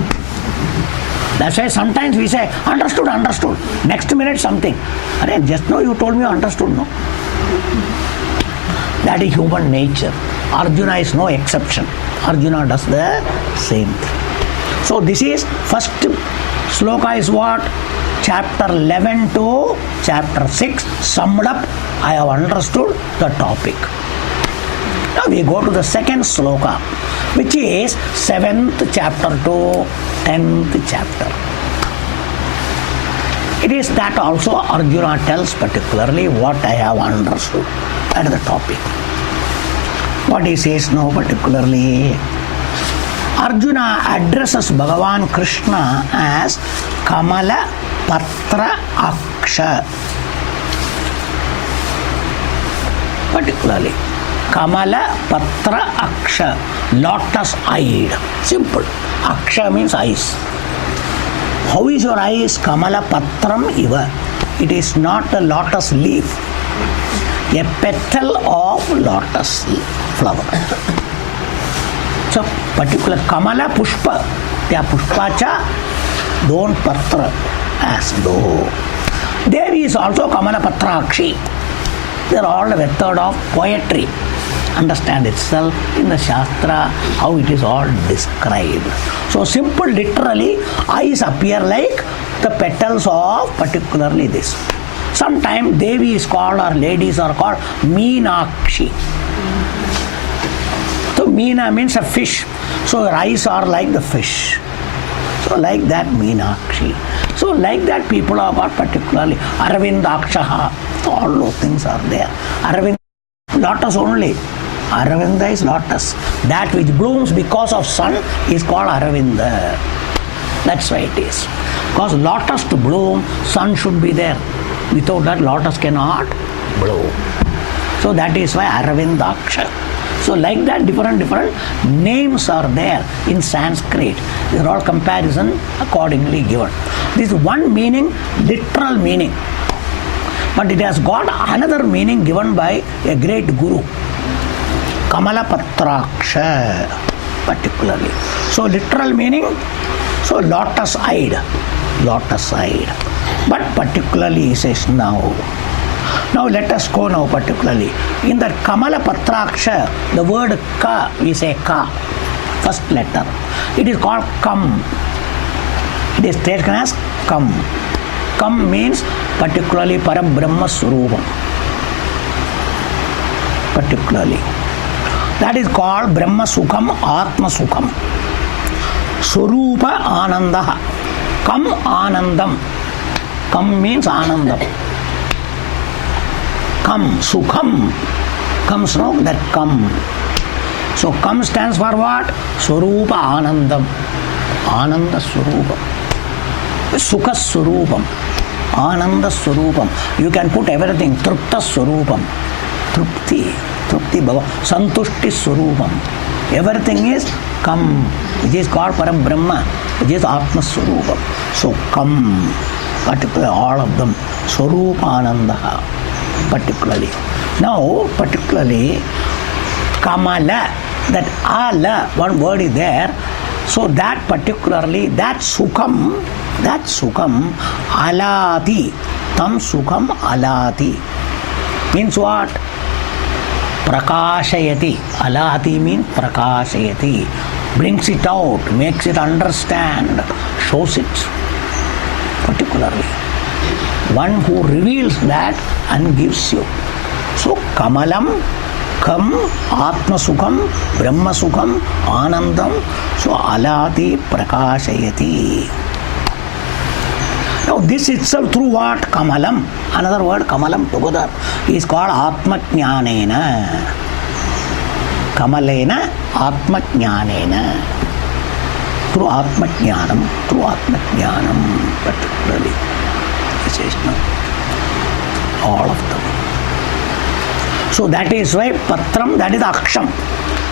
That's why sometimes we say understood, understood. Next minute something. Arey, just now you told me you understood, no? That is human nature. Arjuna is no exception. Arjuna does the same thing. So this is first sloka is what? Chapter 11 to chapter 6 summed up. I have understood the topic. Now we go to the second sloka, which is 7th chapter to 10th chapter. It is that also Arjuna tells particularly what I have understood. That is the topic. What he says now particularly, Arjuna addresses Bhagavan Krishna as Kamala Patra Aksha. Particularly, Kamala Patra Aksha, lotus-eyed. Simple. Aksha means eyes. How is your eyes? Kamala Patram Iva. It is not a lotus leaf, a petal of lotus flower. So, particular Kamala Pushpa, त्या पुष्पाच्या दोन पत्र as though. There is also Kamala Patrakshi. They are all a method of poetry. Understand itself in the Shastra how it is all described. So simple, literally, eyes appear like the petals of particularly this. Sometimes Devi is called or ladies are called Meenakshi. So Meena means a fish. So her eyes are like the fish. So like that Meenakshi. So like that people are called particularly Aravindakshaha. All those things are there. Aravind, lotus only. Aravinda is lotus. That which blooms because of sun is called Aravinda. That's why it is. Because lotus to bloom, sun should be there. Without that, lotus cannot bloom. So that is why Aravindaksha. So like that, different names are there in Sanskrit. These are all comparison accordingly given. This is one meaning, literal meaning. But it has got another meaning given by a great guru. Kamala Patraksha, particularly. So literal meaning, so lotus-eyed. Lotus-eyed. But particularly he says now. Now let us go now particularly. In that Kamala Patraksha, the word Ka, we say Ka, first letter. It is called Kam. It is taken as Kam. Kam means particularly Parabrahma Swarupam. Particularly. That is called Brahma Sukham, Atma Sukham. Swarupa Anandaha. Kam Anandam. Kam means Anandam. Kam, Sukham. Comes now, that Kam. So Kam stands for what? Swarupa Anandam. Ananda Swarupam. Sukha Swarupam. Ananda Swarupam. You can put everything. Trupta Swarupam. Trupti Bhava. Santushti Swarupam. Everything is Kam, which is called Parabrahma, which is Atma Swarupam. So Kam, particularly all of them. Swarupa Ananda, particularly. Now, particularly, Kamala, that Ala, one word is there. So that particularly, that Sukham, Alati. tam sukham alati. Means what? Prakashayati. Alati means prakashayati. Brings it out, makes it understand, shows it particularly. One who reveals that and gives you. So Kamalam, Kam, Atma Sukham, Brahma Sukham, Anandam. So Alati Prakashayati. Now this itself through what? Kamalam. Another word Kamalam together is called Atma Jnanena. Kamalena Atma Jnanena. Through Atma Jnanam. Through Atma Jnanam particularly. This is no. All of them. So that is why Patram, that is Aksham.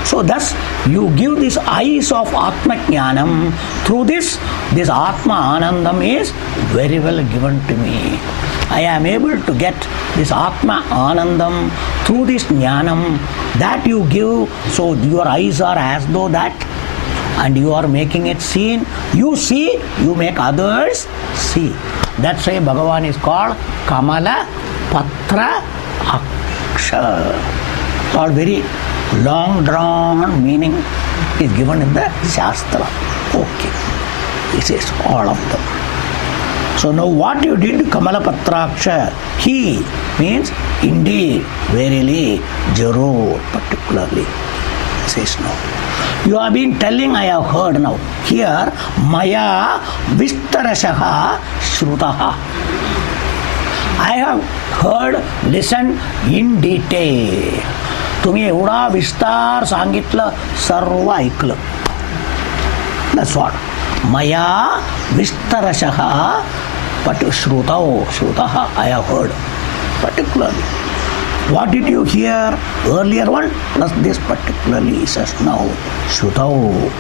So thus you give this eyes of Atma Jnanam. Through this Atma Anandam is very well given to me. I am able to get this Atma Anandam through this Jnanam that you give. So your eyes are as though that, and you are making it seen. You see, you make others see. That's why Bhagavan is called Kamala Patra Aksha. All very long drawn meaning is given in the Shastra. Okay. This is all of them. So now what you did, Kamala Patraksha, he means indeed, verily, Jarur particularly. Says no. You have been telling, I have heard now. Here, Maya Vistarashaha Shrutaha. I have heard, listened in detail. तुम्ही एवढा विस्तार सांगितलं, सर्व ऐकलं. That's what. Maya Vistarashaha but Shrutaha, I have heard particularly. What did you hear? Earlier one plus this particularly says now Shrutau.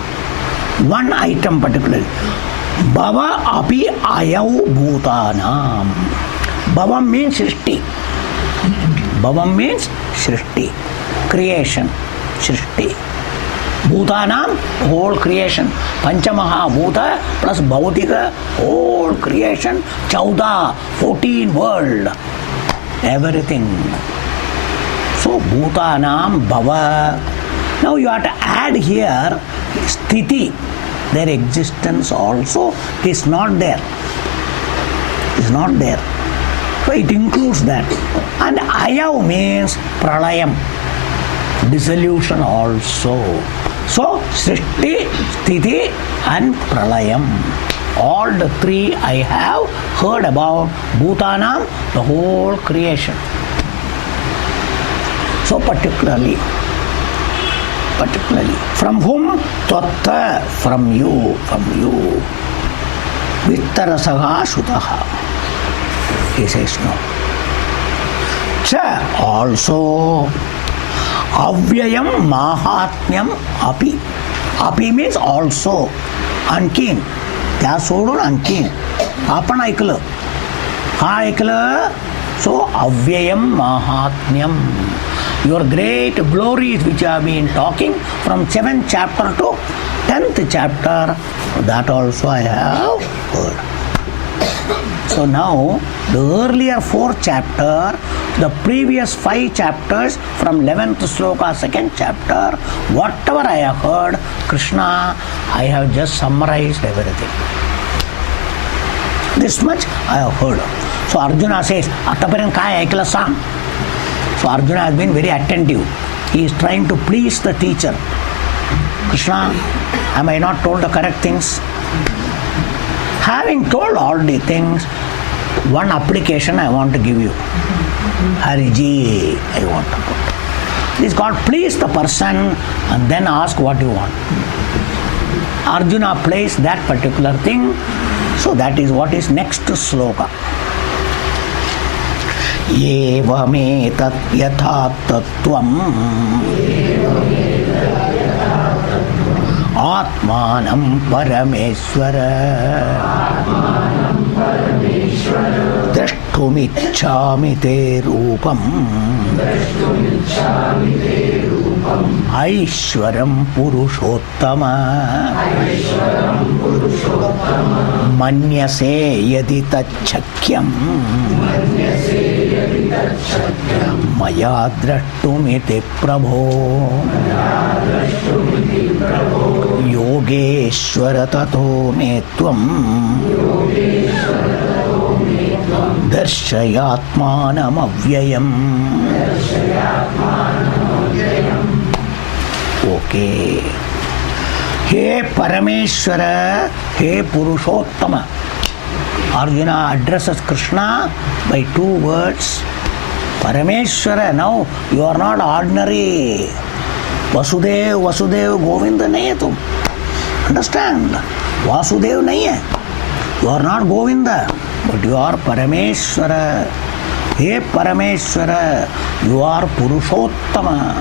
One item particularly. Bhava api ayau bhutanam. Bhavam means Srishti. Bhavam means Srishti. Creation. Srishti. Bhutanam, whole creation. Panchamaha Bhuta plus Bhautika, whole creation. 14 world. Everything. So Bhutanam Bhava. Now you have to add here Sthiti. Their existence also is not there. Is not there. So it includes that. And Ayav means Pralayam. Dissolution also. So Srishti, Sthiti and Pralayam. All the three I have heard about. Bhutanam, the whole creation. So particularly, from whom? Tvatta, from you. Vittarasaha Sutaha. He says no. Cha, also. Avyayam Mahatmyam Api. Api means also. Ankin. त्या सोडून आणखी आपण ऐकलं. हा ऐकलं. So Avyayam Mahatmyam. Your great glories which I have been talking from 7th chapter to 10th chapter, that also I have heard. So now the earlier 4th chapter, the previous 5 chapters from 11th sloka 2nd chapter, whatever I have heard, Krishna, I have just summarized everything. This much I have heard. So Arjuna says, आतापर्यंत काय ऐकलं सांग. So Arjuna has been very attentive. He is trying to please the teacher. Krishna, am I not told the correct things? Having told all the things, one application I want to give you. Hariji, I want to put. This is called please the person and then ask what you want. Arjuna plays that particular thing. So that is what is next sloka. Evametat yatha tattvam Atmanam Parameshwara Drashtu द्रष्टुमिच्छामि ते रूपम् ऐश्वरं पुरुषोत्तम मन्यसे यदि तच्छक्यं मया द्रष्टुमिति प्रभो योगेश्वर ततो मे त्वं दर्शयात्मानमव्ययम्. Okay. हे परमेश्वर, हे पुरुषोत्तम. Arjuna addresses Krishna by two words. Parameshwara. Now you are not ordinary Vasudev, Vasudev, Govinda nahi hai tum. Understand? Vasudev nahi hai. You are not Govinda, but you are Parameshwara. Hey Parameshwara, you are Purushottama.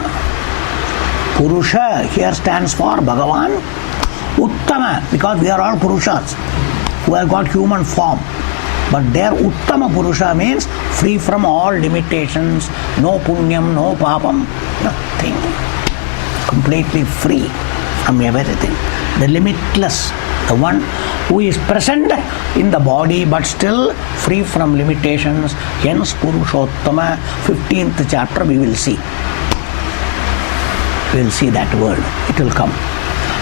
Purusha here stands for Bhagavan. Uttama, because we are all Purushas who have got human form. But their Uttama Purusha means free from all limitations, no punyam, no papam, nothing. Completely free from everything. The limitless, the one who is present in the body but still free from limitations. Hence Purushottama, 15th chapter we will see. We will see that word. It will come.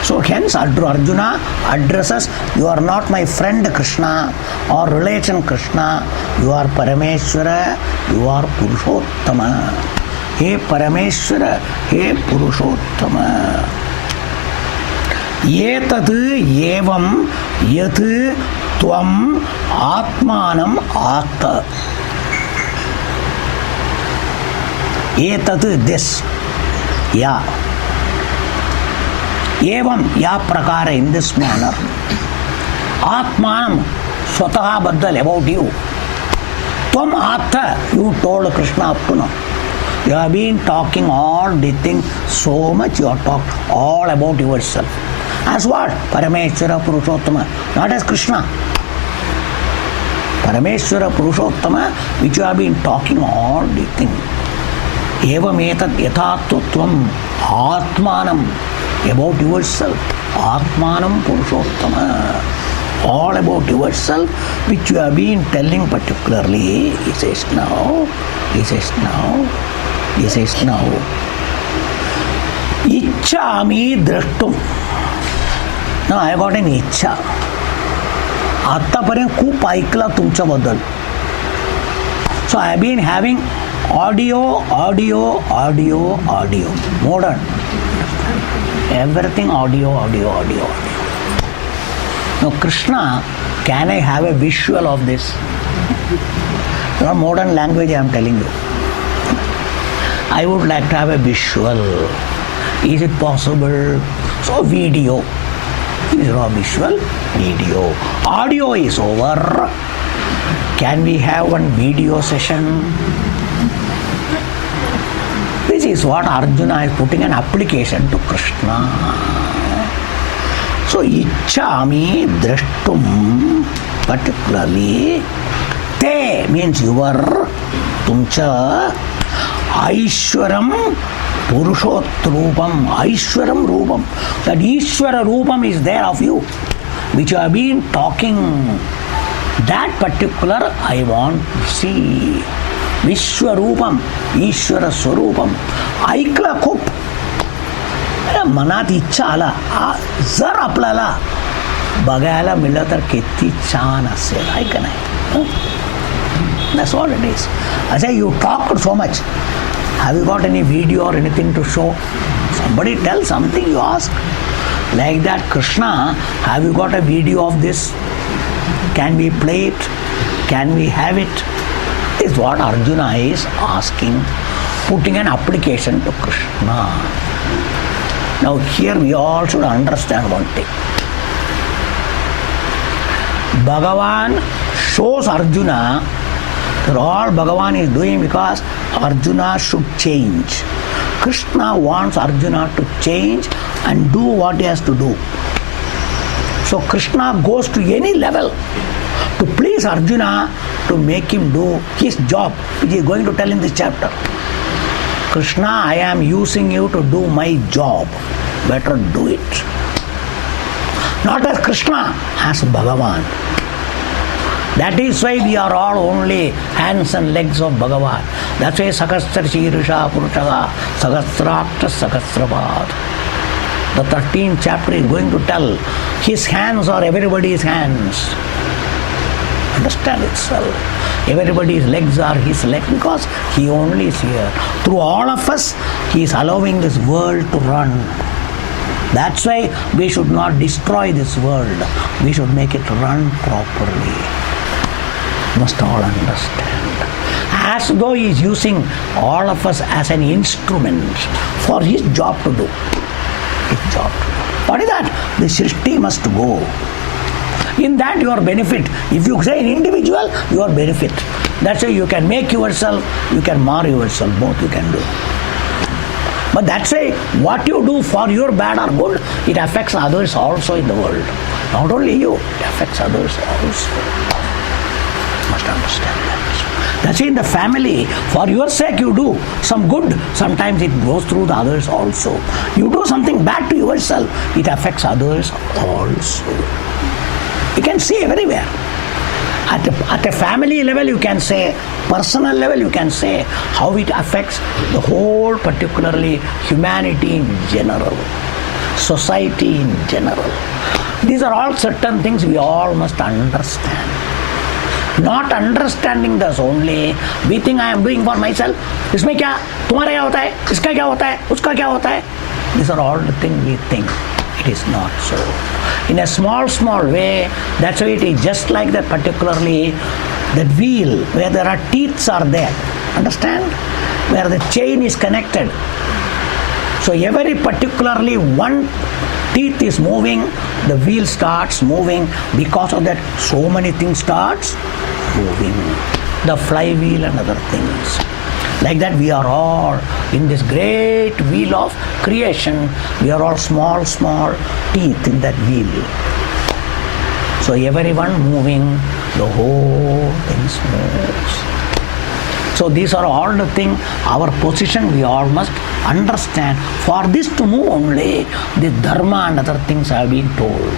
So hence Arjuna addresses, you are not my friend Krishna or relation Krishna, you are Parameshwara, you are Purushottama. He Parameshwara, he Purushottama. Yetat yevam yat tvam atmanam atta. Yetat this. Ya. Evam ya prakara, in this manner. Atmanam swataha baddal, about you. Tvam atta, you told Krishna up to now. You have been talking all the things so much, you have talked all about yourself. As what? Parameshwara Purushottama, not as Krishna. Parameshwara Purushottama, which you have been talking all the things. Evam etat yathatvam atmanam, about yourself. Atmanam Purushottama, all about yourself, which you have been telling particularly. He says now, he says now, he says now. Ichchami drashtum. Now I got an ichcha. आत्तापर्यंत खूप ऐकला तुमच्याबद्दल. So I have been having audio, modern. Everything audio. Now Krishna, can I have a visual of this? Not modern language I am telling you. I would like to have a visual. Is it possible? So video. Is not visual, video. Audio is over. Can we have one video session? This is what Arjuna is putting an application to Krishna. So, Ichchami drashtum, particularly, te means your, tumcha, Aishwaram Purushotrupam, Aishwaram Rupam. That Ishwara Rupam is there of you, which you have been talking. That particular I want to see. Vishwarupam, Ishwara Swarupam. ऐकला खूप. मनात इच्छा आला, जर आपल्याला बघायला मिळलं तर किती छान असेल, आहे का नाही? That's what it is. I say you talked so much. Have you got any video or anything to show? Somebody tell something, you ask. Like that, Krishna, have you got a video of this? Can we play it? Can we have it? This is what Arjuna is asking, putting an application to Krishna. Now here we all should understand one thing. Bhagavan shows Arjuna that all Bhagavan is doing because Arjuna should change. Krishna wants Arjuna to change and do what he has to do. So Krishna goes to any level to please Arjuna, to make him do his job, which he is going to tell in this chapter. Krishna, I am using you to do my job. Better do it. Not as Krishna, as Bhagavan. That is why we are all only hands and legs of Bhagavan. That's why Sakastra Shirisha Purushaga Sahasrakta Sahasrabad. The 13th chapter is going to tell his hands are everybody's hands. Understand itself. Everybody's legs are his legs because he only is here. Through all of us, he is allowing this world to run. That's why we should not destroy this world. We should make it run properly. Must all understand. As though he is using all of us as an instrument for his job to do. His job. What is that? The Srishti must go. In that your benefit. If you say an individual, your benefit. That's why you can make yourself, you can mar yourself. Both you can do. But that's why what you do for your bad or good, it affects others also in the world. Not only you, it affects others also. Must understand that. That's why in the family, for your sake you do some good. Sometimes it goes through the others also. You do something bad to yourself, it affects others also. You can see everywhere. At a family level you can say, personal level you can say how it affects the whole, particularly humanity in general, society in general. These are all certain things we all must understand. Not understanding this only, we think I am doing for myself. इसमें क्या तुम्हारा क्या होता है, इसका क्या होता है, उसका क्या होता है. These are all the things we think. It is not so. In a small way, that's why it is just like that, particularly that wheel where there are teeth are there. Understand? Where the chain is connected. So every particularly one teeth is moving, the wheel starts moving. Because of that, so many things starts moving. The flywheel and other things. Like that we are all in this great wheel of creation. We are all small teeth in that wheel. So everyone moving, the whole thing moves. So these are all the things, our position we all must understand. For this to move only, the dharma and other things have been told.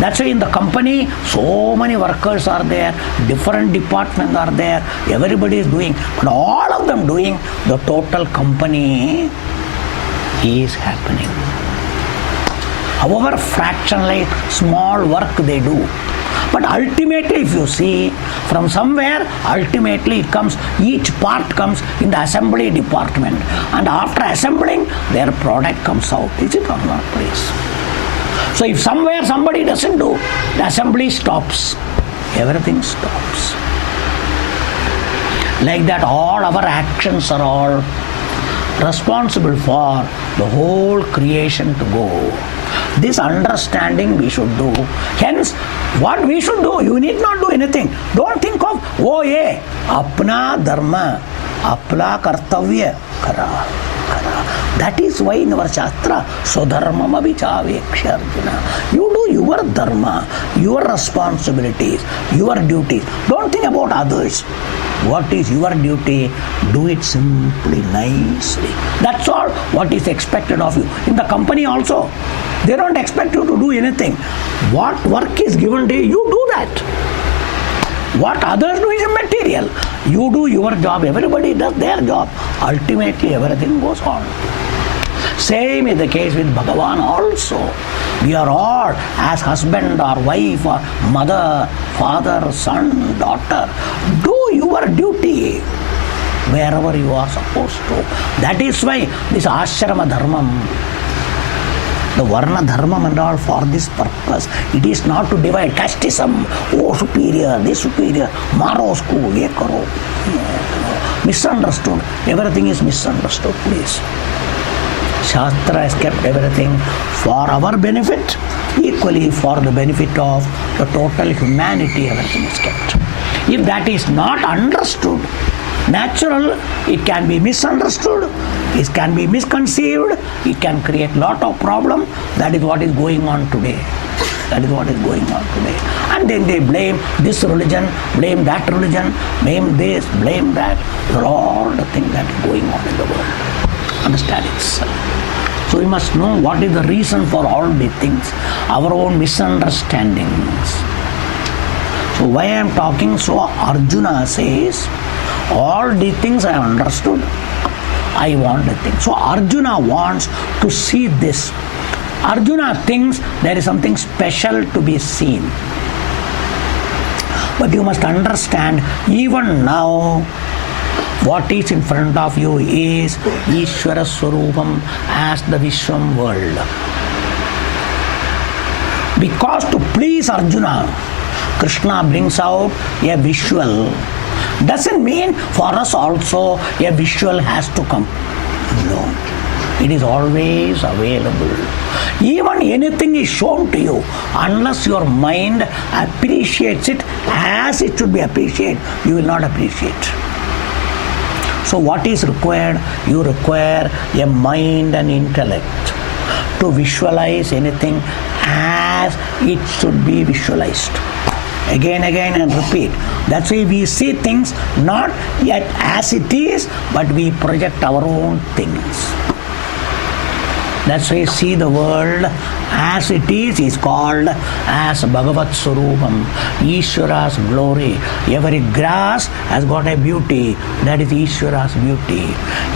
That's why in the company, so many workers are there, different departments are there, everybody is doing, but all of them doing, the total company is happening. However, fractionally, small work they do. But ultimately, if you see, from somewhere, ultimately it comes, each part comes in the assembly department. And after assembling, their product comes out. Is it or not, please? So if somewhere somebody doesn't do, the assembly stops. Everything stops. Like that, all our actions are all responsible for the whole creation to go. This understanding we should do. Hence, what we should do, you need not do anything. Don't think of, oh yeah, apna dharma, apna kartavya kara. That is why in our Shastra, Swadharmam abhichaveksha Arjuna. You do your dharma, your responsibilities, your duties. Don't think about others. What is your duty? Do it simply, nicely. That's all what is expected of you. In the company also, they don't expect you to do anything. What work is given to you, you do that. What others do is immaterial. You do your job, everybody does their job. Ultimately, everything goes on. Same is the case with Bhagavan also. We are all, as husband or wife or mother, father, son, daughter, do your duty wherever you are supposed to. That is why this ashrama dharmam, the varna dharmam and all for this purpose. It is not to divide casteism, oh superior, this superior, maro usko, ye karo. Misunderstood. Everything is misunderstood, please. Shastra has kept everything for our benefit, equally for the benefit of the total humanity, everything is kept. If that is not understood, natural, it can be misunderstood, it can be misconceived, it can create lot of problem. That is what is going on today. That is what is going on today. And then they blame this religion, blame that religion, blame this, blame that. These are all the things that is going on in the world. Understand itself. So we must know what is the reason for all these things, our own misunderstandings. So why I am talking, so Arjuna says, all these things I understood, I want the thing. So Arjuna wants to see this. Arjuna thinks there is something special to be seen. But you must understand, even now, what is in front of you is Ishvara Swarupam as the Vishwam world. Because to please Arjuna, Krishna brings out a visual. Doesn't mean for us also a visual has to come. No. It is always available. Even anything is shown to you, unless your mind appreciates it as it should be appreciated, you will not appreciate. So what is required? You require a mind and intellect to visualize anything as it should be visualized. Again and repeat. That's why we see things not yet as it is, but we project our own things. That's why see the world as it is called as Bhagavat Swarupam, Ishvara's glory. Every grass has got a beauty, that is Ishvara's beauty.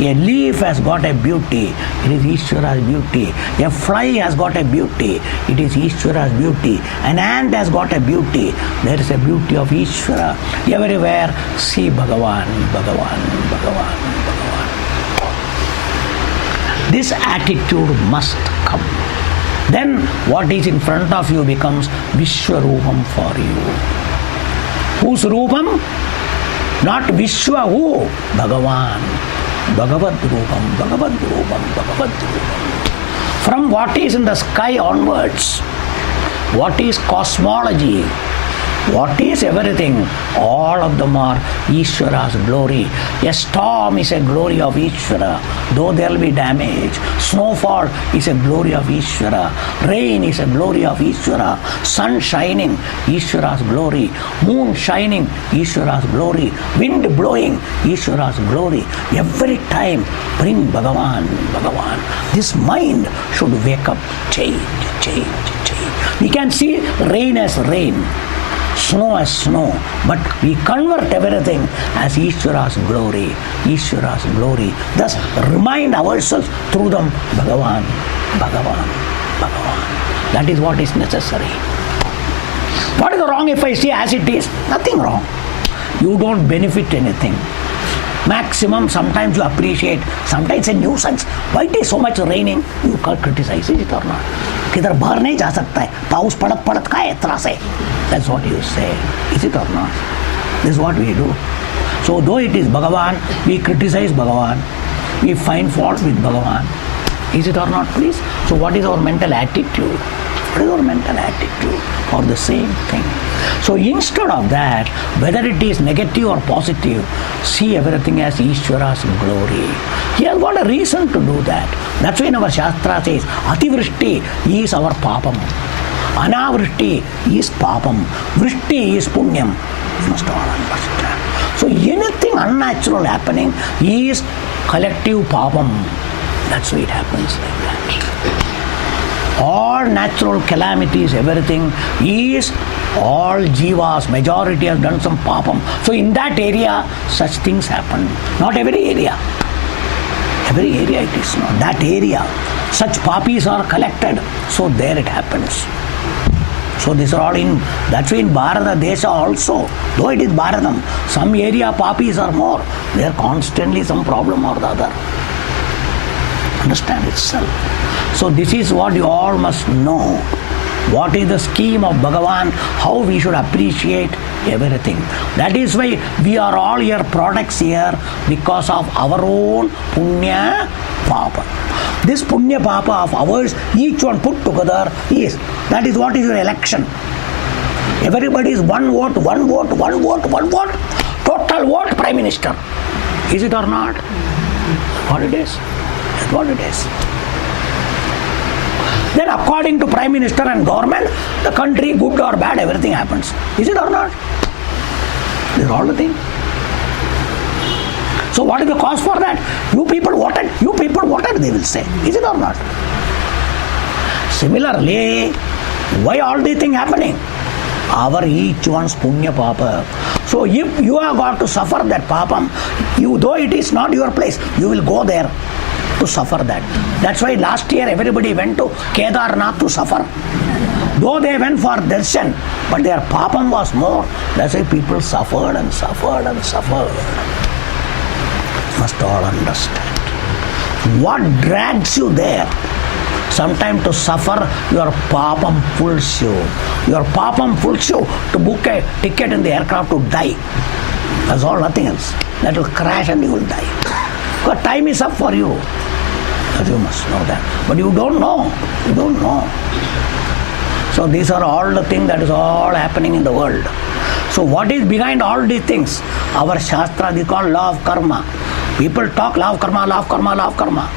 A leaf has got a beauty, it is Ishvara's beauty. A fly has got a beauty, it is Ishvara's beauty. An ant has got a beauty, there is a beauty of Ishvara. Everywhere see Bhagavan, Bhagavan, Bhagavan, Bhagavan. This attitude must come. Then what is in front of you becomes Vishwarupam for you. Whose Rupam? Not Vishwa, who? Bhagavan. Bhagavad Rupam, Bhagavad Rupam, Bhagavad Rupam. From what is in the sky onwards, what is cosmology, what is everything, all of them are Ishvara's glory. A storm is a glory of Ishvara, though there will be damage. Snowfall is a glory of Ishvara. Rain is a glory of Ishvara. Sun shining, Ishvara's glory. Moon shining, Ishvara's glory. Wind blowing, Ishvara's glory. Every time bring Bhagavan, Bhagavan. This mind should wake up, change. We can see rain as rain, snow as snow, but we convert everything as Ishvara's glory, Ishvara's glory. Thus remind ourselves through them, Bhagavan, Bhagavan, Bhagavan. That is what is necessary. What is wrong if I see as it is? Nothing wrong. You don't benefit anything. Maximum, sometimes you appreciate, sometimes a nuisance. Why it is so much raining? You can't criticize, is it or not? किधर बाहर नहीं जा सकता है, पाउस पड़त का है इतना से. That's what you say, is it or not? This is what we do. So though it is Bhagavan, we criticize Bhagavan, we find fault with Bhagavan. Is it or not, please? So what is our mental attitude? What is our mental attitude for the same thing? So instead of that, whether it is negative or positive, see everything as Ishvara's glory. He has got a reason to do that. That's why in our Shastra says, Ativrishti is our papam. Anavrishti is papam. Vrishti is punyam. You must all understand. So anything unnatural happening is collective papam. That's why it happens like that. All natural calamities, everything is all jivas, majority has done some papam. So in that area, such things happen. Not every area. Every area it is not. That area, such papis are collected. So there it happens. So these are all in, that's why in Bharata Desha also, though it is Bharatam, some area papis are more. There constantly some problem or the other. Understand itself. So this is what you all must know. What is the scheme of Bhagavan, how we should appreciate everything. That is why we are all here products here because of our own punya papa. This punya papa of ours, each one put together is, that is what is your election. Everybody is one vote, total vote Prime Minister. Is it or not? What it is? That's what it is. then according to Prime Minister and government, the country, good or bad, everything happens. Is it or not? These are all the things. So what is the cause for that? You people voted, they will say. Is it or not? Similarly, why all these things happening? Our each one's punya papa. So if you have got to suffer that papam, though it is not your place, you will go there to suffer that. That's why last year everybody went to Kedarnath to suffer. Though they went for darshan, but their papam was more. That's why people suffered and suffered and suffered. Must all understand. What drags you there? Sometimes to suffer, your papam pulls you. Your papam pulls you to book a ticket in the aircraft to die. That's all, nothing else. That will crash and you will die. Because time is up for you. But you must know that. But you don't know. You don't know. So these are all the things that is all happening in the world. So what is behind all these things? Our Shastra, they call law of karma. People talk law of karma, law of karma, law of karma.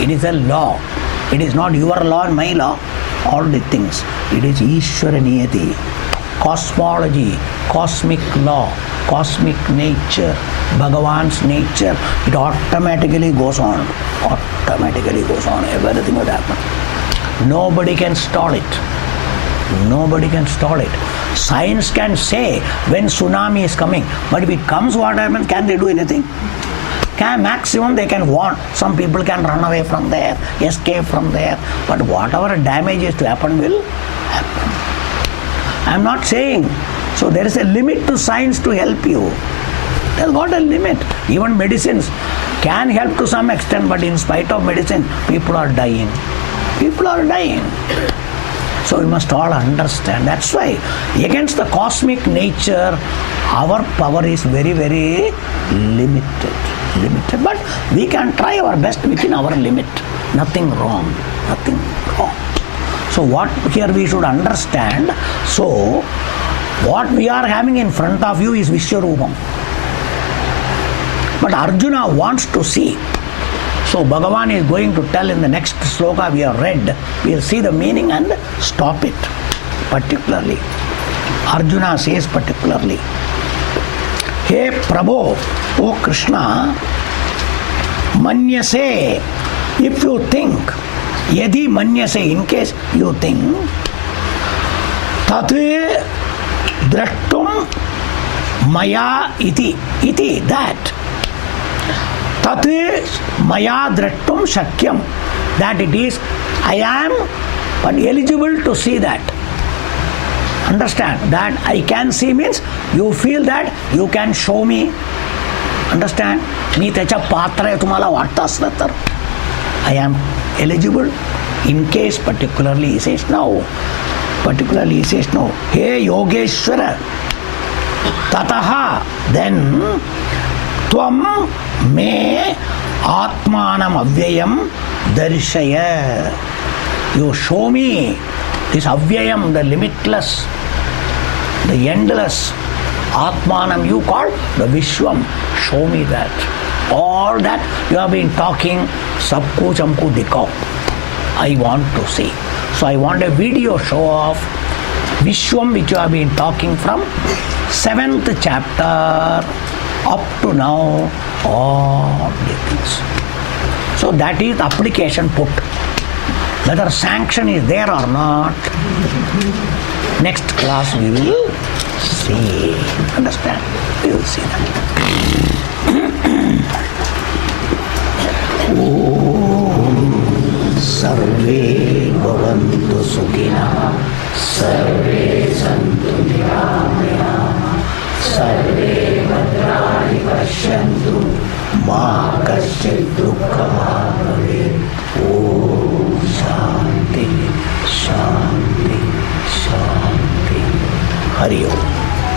It is a law. It is not your law and my law. All the things. It is Ishvara Niyati. Cosmology, cosmic law, cosmic nature, Bhagavan's nature. It automatically goes on. Automatically goes on. Everything will happen. Nobody can stall it. Nobody can stall it. Science can say when tsunami is coming. But if it comes, what happens? Can they do anything? Maximum they can warn. Some people can run away from there, escape from there. But whatever damage is to happen will happen. I am not saying. So there is a limit to science to help you. It has got a limit. Even medicines can help to some extent, but in spite of medicine, people are dying. People are dying. So we must all understand. That's why against the cosmic nature, our power is very, very limited. But we can try our best within our limit. Nothing wrong. Nothing wrong. So what here we should understand, so what we are having in front of you is Vishwarupam. But Arjuna wants to see. So Bhagavan is going to tell in the next sloka we have read, we will see the meaning and stop it. Particularly, Arjuna says particularly, Hey Prabhu, O Krishna, Manyase, if you think, Yadi Manyase, in case you think, Tat Drashtum Maya iti, that. Tat Maya Drashtum Shakyam, that it is, I am but eligible to see that. Understand? That I can see means you feel that you can show me. Understand? मी त्याच्या पात्र आहे तुम्हाला वाटतं असलं तर I am eligible in case particularly he says no. Particularly he says no. Hey Yogeshwara, tataha, then tvam me atmanam avyayam darshaya. You show me this avyayam, the limitless, the endless. Atmanam you call the Vishwam. Show me that. All that you have been talking, sab kuch humko dikhao. I want to see. So I want a video show of Vishwam which you have been talking from 7th chapter up to now, all the things. So that is application put. Whether sanction is there or not, next class we will see. Understand? We will see that. Sarve bhavantu sukhina, sarve santu niramaya, sarve bhadrani pashyantu, ma kaschit dukkha bhavet. Om Shanti, Shanti, Shanti. Hari Om.